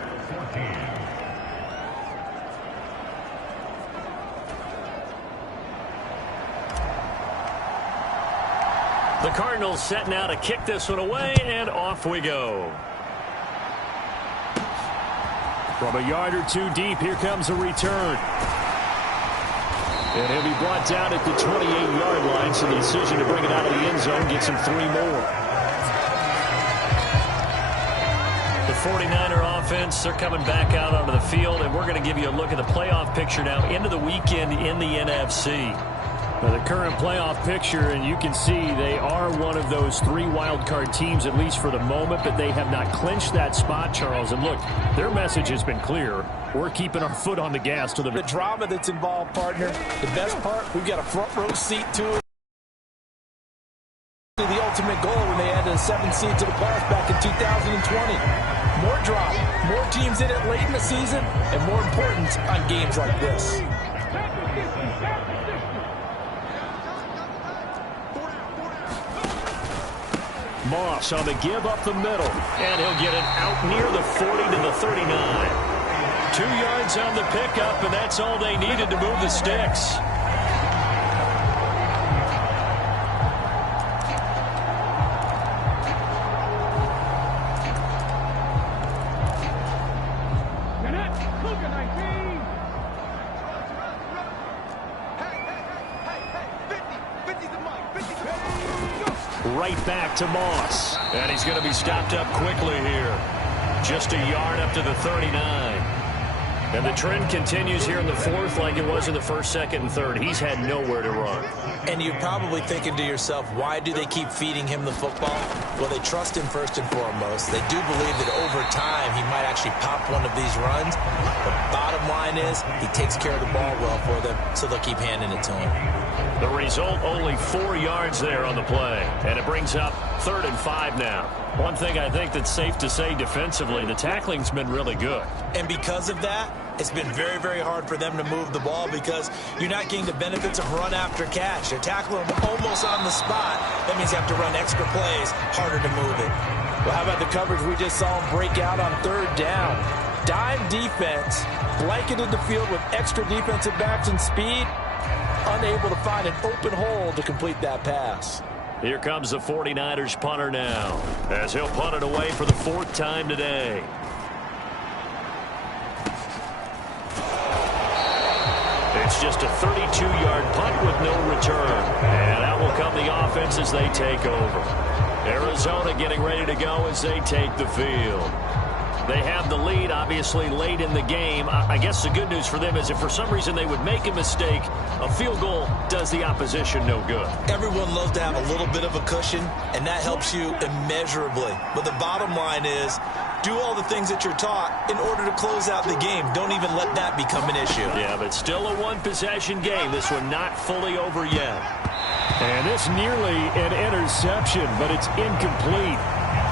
The Cardinals setting out to kick this one away, and off we go. From a yard or two deep, here comes a return. And he'll be brought down at the 28-yard line, so the decision to bring it out of the end zone gets him 3 more. The 49er offense, they're coming back out onto the field, and we're going to give you a look at the playoff picture now into the weekend in the NFC. Now, the current playoff picture, and you can see they are one of those 3 wild card teams, at least for the moment, but they have not clinched that spot, Charles. And look, their message has been clear. We're keeping our foot on the gas to the drama that's involved, partner. The best part, we've got a front row seat to it. The ultimate goal when they added a 7th seed to the playoffs back in 2020. More drama, more teams in it late in the season, and more importance on games like this. Moss on the give up the middle. And he'll get it out near the 40 to the 39. 2 yards on the pickup, and that's all they needed to move the sticks. Right back to Moss. And he's going to be stopped up quickly here. Just a yard up to the 39. And the trend continues here in the 4th like it was in the 1st, 2nd, and 3rd. He's had nowhere to run. And you're probably thinking to yourself, why do they keep feeding him the football? Well, they trust him first and foremost. They do believe that over time he might actually pop one of these runs. The bottom line is he takes care of the ball well for them, so they'll keep handing it to him. The result, only 4 yards there on the play. And it brings up 3rd and 5 now. One thing I think that's safe to say defensively, the tackling's been really good. And because of that, it's been very, very hard for them to move the ball because you're not getting the benefits of run after catch. They're tackling them almost on the spot. That means you have to run extra plays, harder to move it. Well, how about the coverage we just saw him break out on 3rd down? Dime defense, blanketed the field with extra defensive backs and speed, unable to find an open hole to complete that pass. Here comes the 49ers punter now, as he'll punt it away for the 4th time today. It's just a 32-yard punt with no return. And out will come the offense as they take over. Arizona getting ready to go as they take the field. They have the lead, obviously, late in the game. I guess the good news for them is if for some reason they would make a mistake, a field goal does the opposition no good. Everyone loves to have a little bit of a cushion, and that helps you immeasurably. But the bottom line is, do all the things that you're taught in order to close out the game. Don't even let that become an issue. Yeah, but still a one-possession game. This one not fully over yet. And it's nearly an interception, but it's incomplete.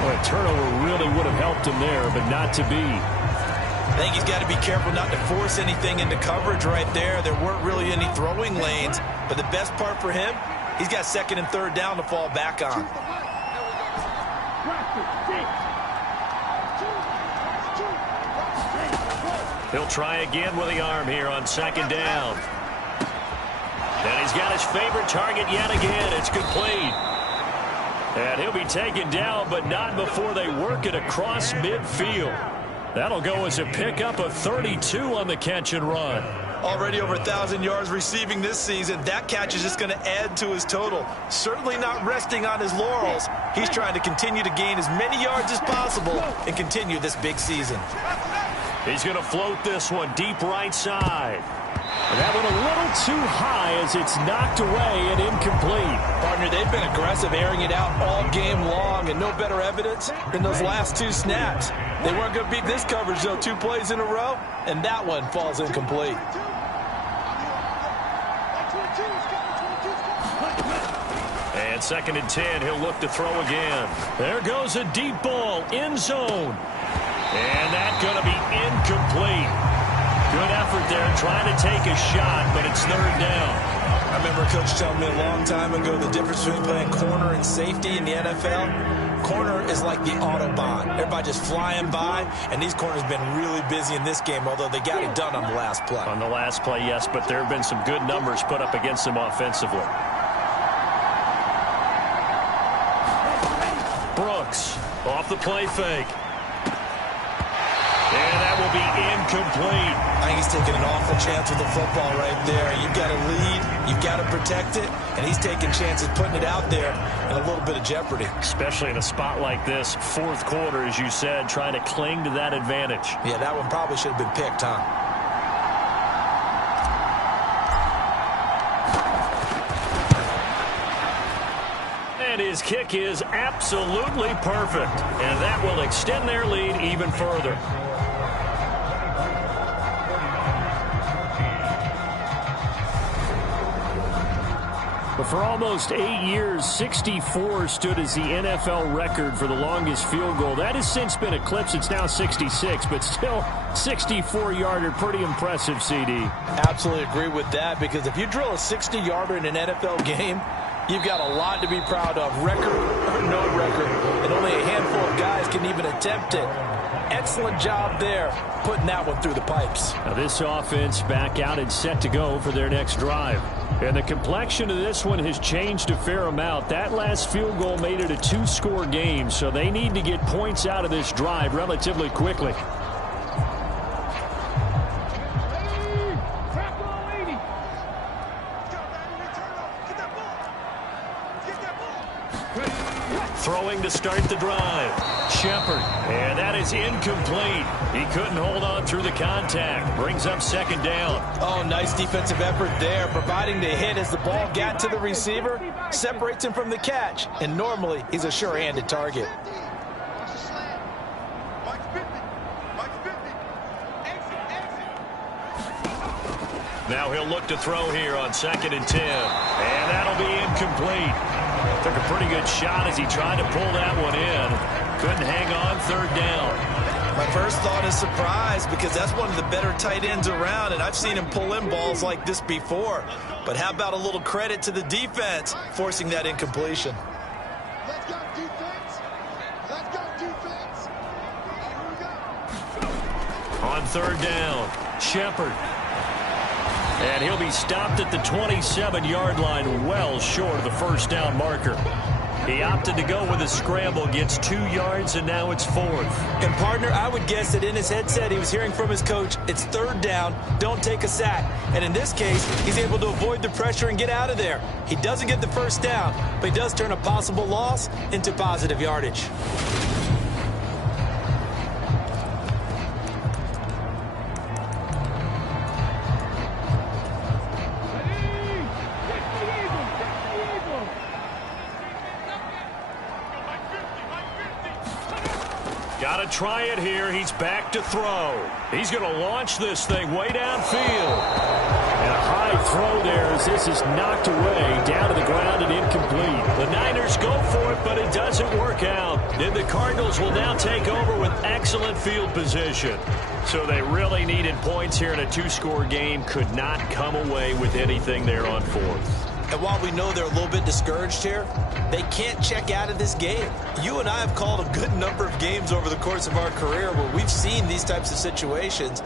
Well, a turnover really would have helped him there, but not to be. I think he's got to be careful not to force anything into coverage right there. There weren't really any throwing lanes, but the best part for him, he's got 2nd and 3rd down to fall back on. He'll try again with the arm here on 2nd down. And he's got his favorite target yet again. It's complete. And he'll be taken down, but not before they work it across midfield. That'll go as a pickup of 32 on the catch and run. Already over 1,000 yards receiving this season. That catch is just going to add to his total. Certainly not resting on his laurels. He's trying to continue to gain as many yards as possible and continue this big season. He's going to float this one deep right side. And that one a little too high as it's knocked away and incomplete. Partner, they've been aggressive, airing it out all game long, and no better evidence than those last 2 snaps. They weren't going to beat this coverage, though, 2 plays in a row, and that one falls incomplete. And 2nd and 10, he'll look to throw again. There goes a deep ball, end zone. And that's going to be incomplete. Good effort there, trying to take a shot, but it's 3rd down. I remember Coach telling me a long time ago the difference between playing corner and safety in the NFL. Corner is like the Autobahn. Everybody just flying by, and these corners have been really busy in this game, although they got it done on the last play. On the last play, yes, but there have been some good numbers put up against them offensively. Brooks off the play fake. And that will be incomplete. I think he's taking an awful chance with the football right there. You've got to lead, you've got to protect it, and he's taking chances putting it out there in a little bit of jeopardy. Especially in a spot like this, 4th quarter, as you said, trying to cling to that advantage. Yeah, that one probably should have been picked, huh? And his kick is absolutely perfect. And that will extend their lead even further. But for almost 8 years, 64 stood as the NFL record for the longest field goal. That has since been eclipsed. It's now 66, but still 64-yarder. Pretty impressive, CD. Absolutely agree with that, because if you drill a 60-yarder in an NFL game, you've got a lot to be proud of, record or no record, and only a handful of guys can even attempt it. Excellent job there, putting that one through the pipes. Now this offense back out and set to go for their next drive. And the complexion of this one has changed a fair amount. That last field goal made it a 2-score game, so they need to get points out of this drive relatively quickly. Throwing to start the drive. Shepard. And that is incomplete. He couldn't hold on through the contact. Brings up 2nd down. Oh, nice defensive effort there, providing the hit as the ball got to the receiver, separates him from the catch, and normally he's a sure-handed target. Now he'll look to throw here on 2nd and 10. And that'll be incomplete. Took a pretty good shot as he tried to pull that one in. Couldn't hang on, 3rd down. My first thought is surprise, because that's one of the better tight ends around, and I've seen him pull in balls like this before. But how about a little credit to the defense forcing that incompletion? Let's go defense. Let's go defense. Here we go. On 3rd down, Shepard. And he'll be stopped at the 27-yard line, well short of the 1st down marker. He opted to go with a scramble, gets 2 yards, and now it's 4th. And, partner, I would guess that in his headset he was hearing from his coach, it's 3rd down, don't take a sack. And in this case, he's able to avoid the pressure and get out of there. He doesn't get the 1st down, but he does turn a possible loss into positive yardage. Got to try it here. He's back to throw. He's going to launch this thing way downfield. And a high throw there as this is knocked away, down to the ground and incomplete. The Niners go for it, but it doesn't work out. And the Cardinals will now take over with excellent field position. So they really needed points here in a 2-score game. Could not come away with anything there on 4th. And while we know they're a little bit discouraged here, they can't check out of this game. You and I have called a good number of games over the course of our career where we've seen these types of situations.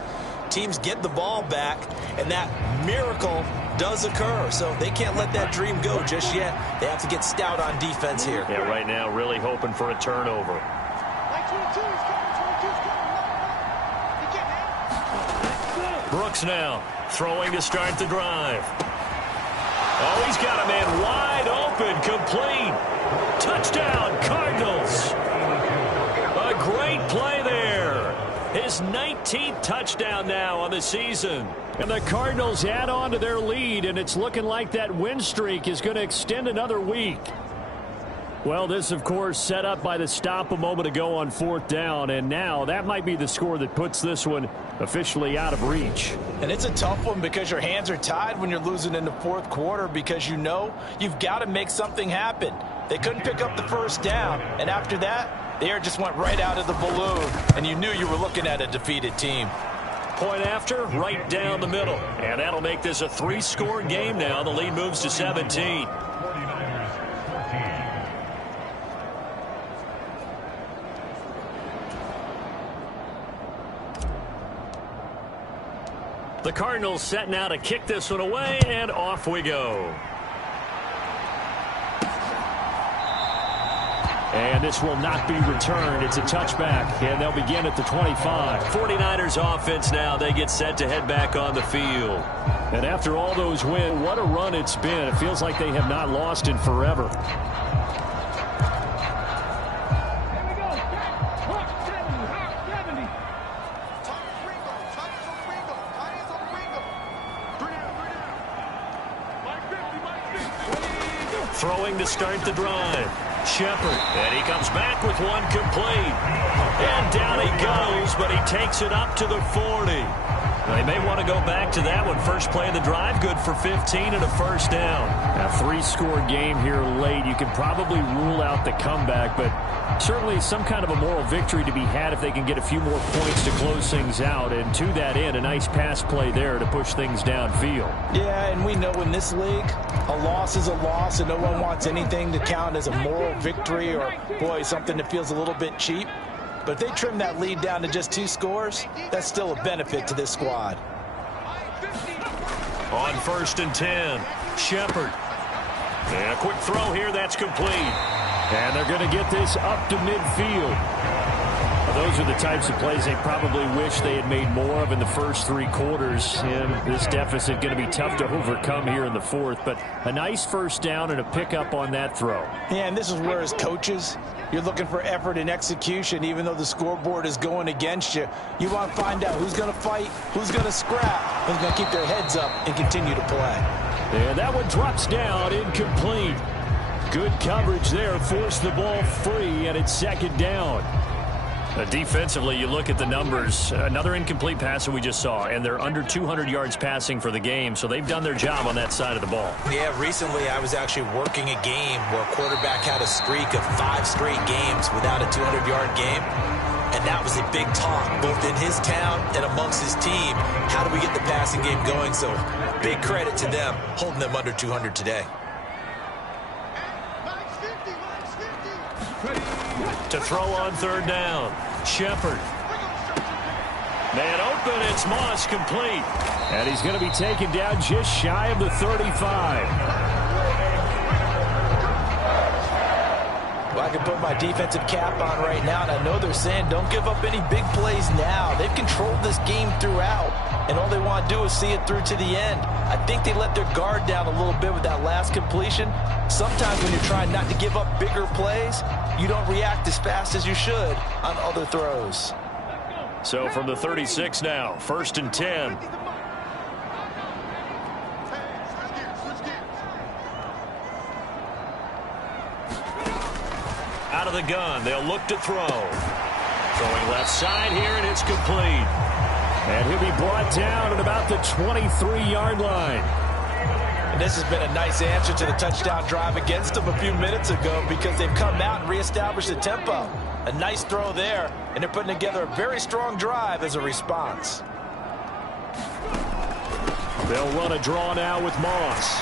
Teams get the ball back, and that miracle does occur. So they can't let that dream go just yet. They have to get stout on defense here. Yeah, right now really hoping for a turnover. Brooks now Throwing to start the drive. Oh, he's got a man wide open, complete. Touchdown, Cardinals. A great play there. His 19th touchdown now on the season. And the Cardinals add on to their lead, and it's looking like that win streak is going to extend another week. Well, this, of course, set up by the stop a moment ago on 4th down, and now that might be the score that puts this one officially out of reach. And it's a tough one because your hands are tied when you're losing in the 4th quarter because you know you've got to make something happen. They couldn't pick up the first down, and after that, the air just went right out of the balloon, and you knew you were looking at a defeated team. Point after, right down the middle. And that'll make this a 3-score game now. The lead moves to 17. The Cardinals set now to kick this one away, and off we go. And this will not be returned. It's a touchback, and they'll begin at the 25. 49ers offense now. They get set to head back on the field. And after all those wins, what a run it's been. It feels like they have not lost in forever. Throwing to start the drive. Shepard, and he comes back with one complete. And down he goes, but he takes it up to the 40. They may want to go back to that one. First play of the drive, good for 15 and a first down. A 3-score game here late. You can probably rule out the comeback, but certainly some kind of a moral victory to be had if they can get a few more points to close things out. And to that end, a nice pass play there to push things downfield. Yeah, and we know in this league, a loss is a loss, and no one wants anything to count as a moral victory or, boy, something that feels a little bit cheap. But if they trim that lead down to just 2 scores, that's still a benefit to this squad. On 1st and 10, Shepard. And a quick throw here, that's complete. And they're going to get this up to midfield. Those are the types of plays they probably wish they had made more of in the first 3 quarters. And this deficit going to be tough to overcome here in the 4th. But a nice first down and a pickup on that throw. Yeah, and this is where as coaches, you're looking for effort and execution. Even though the scoreboard is going against you, you want to find out who's going to fight, who's going to scrap, who's going to keep their heads up and continue to play. And that one drops down, incomplete. Good coverage there, forced the ball free, and it's 2nd down. Defensively, you look at the numbers. Another incomplete pass that we just saw, and they're under 200 yards passing for the game, so they've done their job on that side of the ball. Yeah, recently I was actually working a game where a quarterback had a streak of 5 straight games without a 200-yard game, and that was a big talk, both in his town and amongst his team. How do we get the passing game going? So big credit to them, holding them under 200 today. To throw on 3rd down, Shepard. Man open, it's Moss, complete. And he's going to be taken down just shy of the 35. Well, I can put my defensive cap on right now, and I know they're saying don't give up any big plays now. They've controlled this game throughout, and all they want to do is see it through to the end. I think they let their guard down a little bit with that last completion. Sometimes when you're trying not to give up bigger plays, you don't react as fast as you should on other throws. So from the 36 now, 1st and 10. Out of the gun, they'll look to throw. Throwing left side here, and it's complete. And he'll be brought down at about the 23-yard line. And this has been a nice answer to the touchdown drive against them a few minutes ago because they've come out and reestablished the tempo. A nice throw there, and they're putting together a very strong drive as a response. They'll run a draw now with Moss.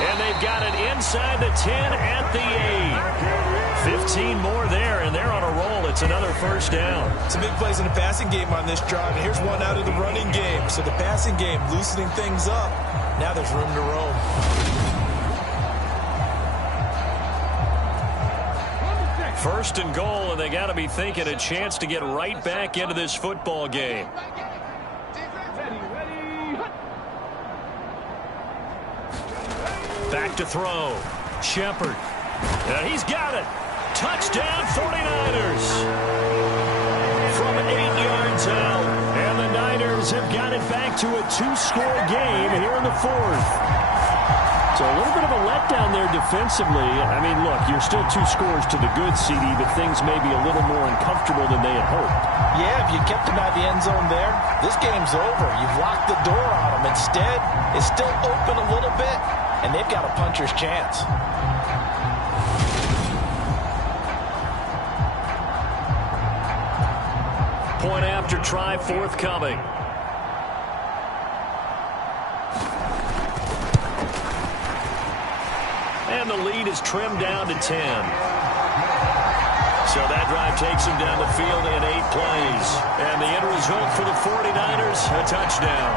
And they've got it inside the 10 at the 8. 15 more there, and they're on a roll. It's another first down. Some big plays in the passing game on this drive, and here's one out of the running game. So the passing game loosening things up. Now there's room to roam. First and goal, and they got to be thinking a chance to get right back into this football game. back to throw. Shepard. And he's got it. Touchdown 49ers. From 8 yards out. And the Niners have got it back to a 2-score game here in the 4th. So a little bit of a letdown there defensively. I mean, look, you're still 2 scores to the good, CD, but things may be a little more uncomfortable than they had hoped. Yeah, if you kept them out of the end zone there, this game's over. You've locked the door on them. Instead, it's still open a little bit, and they've got a puncher's chance. Point after try forthcoming. And the lead is trimmed down to 10. So that drive takes them down the field in 8 plays. And the end result for the 49ers, a touchdown.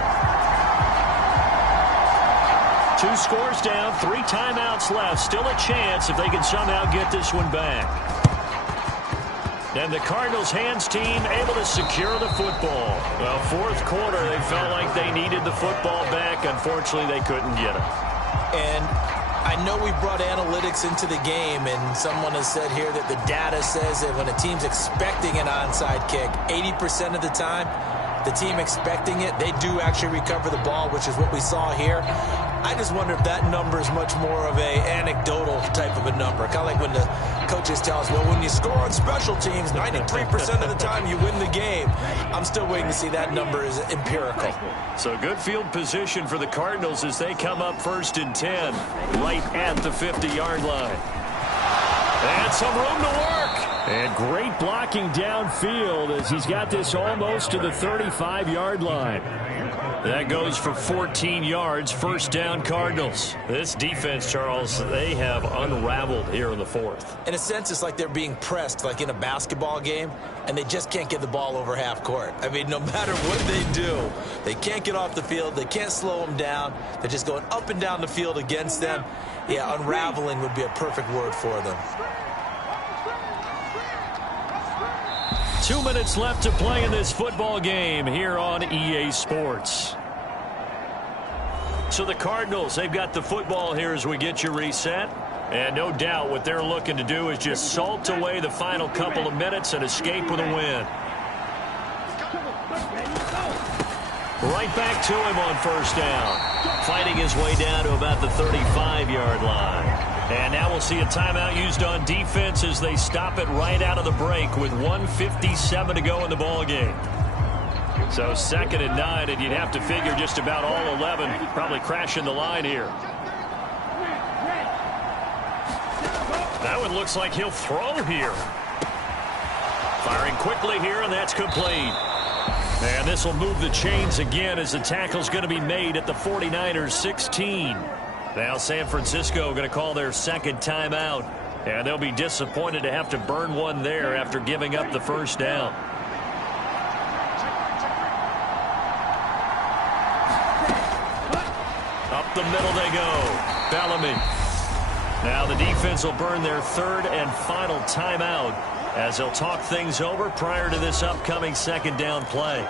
2 scores down, 3 timeouts left. Still a chance if they can somehow get this one back. And the Cardinals hands team able to secure the football. Well, 4th quarter, they felt like they needed the football back. Unfortunately, they couldn't get it. And I know we brought analytics into the game, and someone has said here that the data says that when a team's expecting an onside kick, 80% of the time, the team expecting it, they do actually recover the ball, which is what we saw here. I just wonder if that number is much more of a anecdotal type of a number. Kind of like when the coaches tell us, well, when you score on special teams, 93% of the time you win the game. I'm still waiting to see that number is empirical. So good field position for the Cardinals as they come up 1st and 10, right at the 50-yard line. And some room to work. And great blocking downfield as he's got this almost to the 35-yard line. That goes for 14 yards. 1st down, Cardinals. This defense, Charles, they have unraveled here in the 4th. In a sense, it's like they're being pressed, like in a basketball game, and they just can't get the ball over half court. I mean, no matter what they do, they can't get off the field. They can't slow them down. They're just going up and down the field against them. Yeah, unraveling would be a perfect word for them. 2 minutes left to play in this football game here on EA Sports. So the Cardinals, they've got the football here as we get you reset. And no doubt what they're looking to do is just salt away the final couple of minutes and escape with a win. Right back to him on 1st down. Fighting his way down to about the 35-yard line. And now we'll see a timeout used on defense as they stop it right out of the break with 1:57 to go in the ball game. So 2nd and 9, and you'd have to figure just about all 11 probably crashing the line here. That one looks like he'll throw here. Firing quickly here, and that's complete. And this will move the chains again as the tackle's going to be made at the 49ers 16. Now San Francisco going to call their 2nd timeout. And they'll be disappointed to have to burn one there after giving up the 1st down. Up the middle they go. Bellamy. Now the defense will burn their 3rd and final timeout as they'll talk things over prior to this upcoming 2nd down play.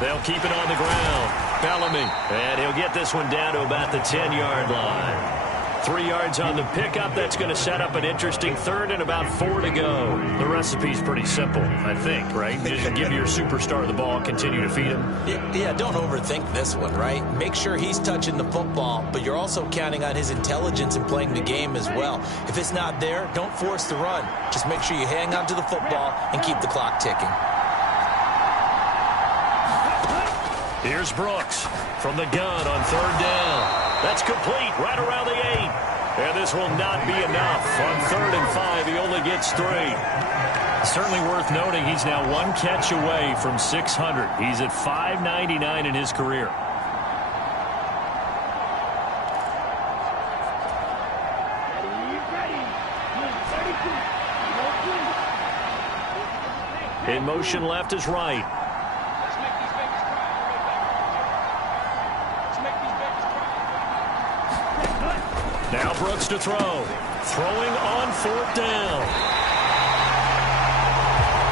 They'll keep it on the ground. Bellamy. And he'll get this one down to about the 10-yard line. 3 yards on the pickup. That's going to set up an interesting 3rd and about 4 to go. The recipe's pretty simple, I think, right? Just give your superstar the ball, continue to feed him. Yeah, don't overthink this one, right? Make sure he's touching the football, but you're also counting on his intelligence in playing the game as well. If it's not there, don't force the run. Just make sure you hang on to the football and keep the clock ticking. Here's Brooks from the gun on 3rd down. That's complete right around the 8. And this will not be enough. On 3rd and 5, he only gets 3. Certainly worth noting he's now 1 catch away from 600. He's at 599 in his career. In motion left is right. Now Brooks to throw. Throwing on 4th down.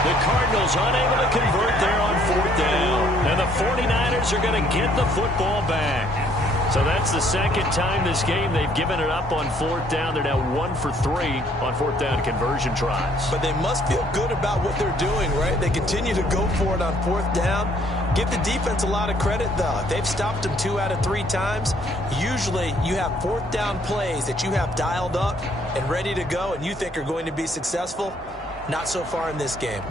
The Cardinals unable to convert there on 4th down. And the 49ers are going to get the football back. So that's the second time this game they've given it up on 4th down. They're now 1 for 3 on 4th down conversion tries. But they must feel good about what they're doing, right? They continue to go for it on 4th down. Give the defense a lot of credit, though. They've stopped them 2 out of 3 times. Usually you have 4th down plays that you have dialed up and ready to go and you think are going to be successful. Not so far in this game.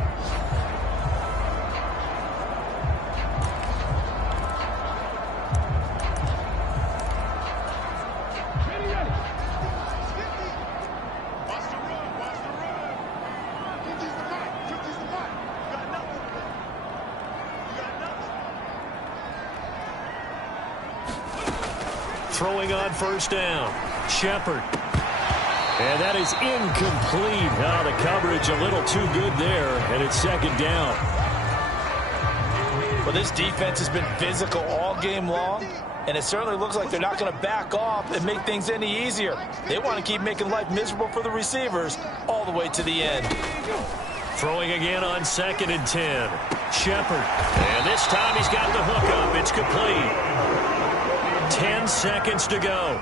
Throwing on 1st down. Shepard. And that is incomplete. Oh, the coverage a little too good there, and it's 2nd down. Well, this defense has been physical all game long, and it certainly looks like they're not going to back off and make things any easier. They want to keep making life miserable for the receivers all the way to the end. Throwing again on 2nd and 10. Shepard. And this time he's got the hook up. It's complete. 10 seconds to go.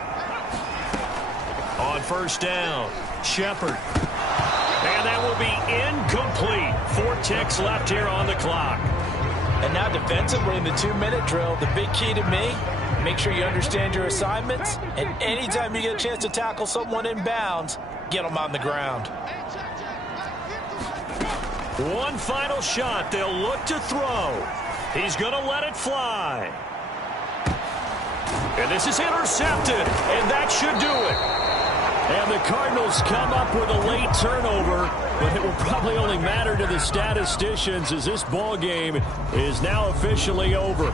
On 1st down, Shepard. And that will be incomplete. 4 ticks left here on the clock. And now defensively in the 2-minute drill, the big key to me, make sure you understand your assignments, and anytime you get a chance to tackle someone in bounds, get them on the ground. One final shot. They'll look to throw. He's going to let it fly. And this is intercepted, and that should do it. And the Cardinals come up with a late turnover, but it will probably only matter to the statisticians as this ball game is now officially over.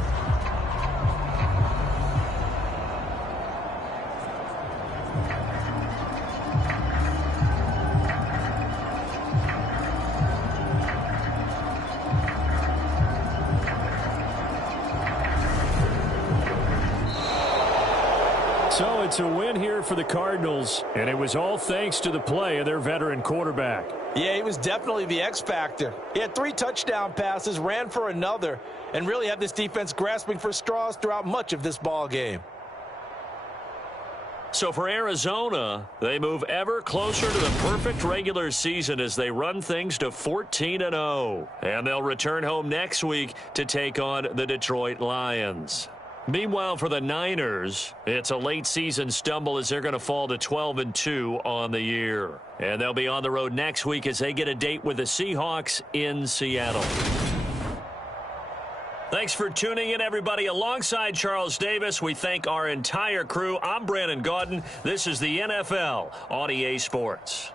So it's a win here for the Cardinals, and it was all thanks to the play of their veteran quarterback. Yeah, he was definitely the X factor. He had 3 touchdown passes, ran for another, and really had this defense grasping for straws throughout much of this ball game. So for Arizona, they move ever closer to the perfect regular season as they run things to 14-0. And they'll return home next week to take on the Detroit Lions. Meanwhile, for the Niners, it's a late season stumble as they're going to fall to 12-2 on the year. And they'll be on the road next week as they get a date with the Seahawks in Seattle. Thanks for tuning in, everybody. Alongside Charles Davis, we thank our entire crew. I'm Brandon Gaudin. This is the NFL on EA Sports.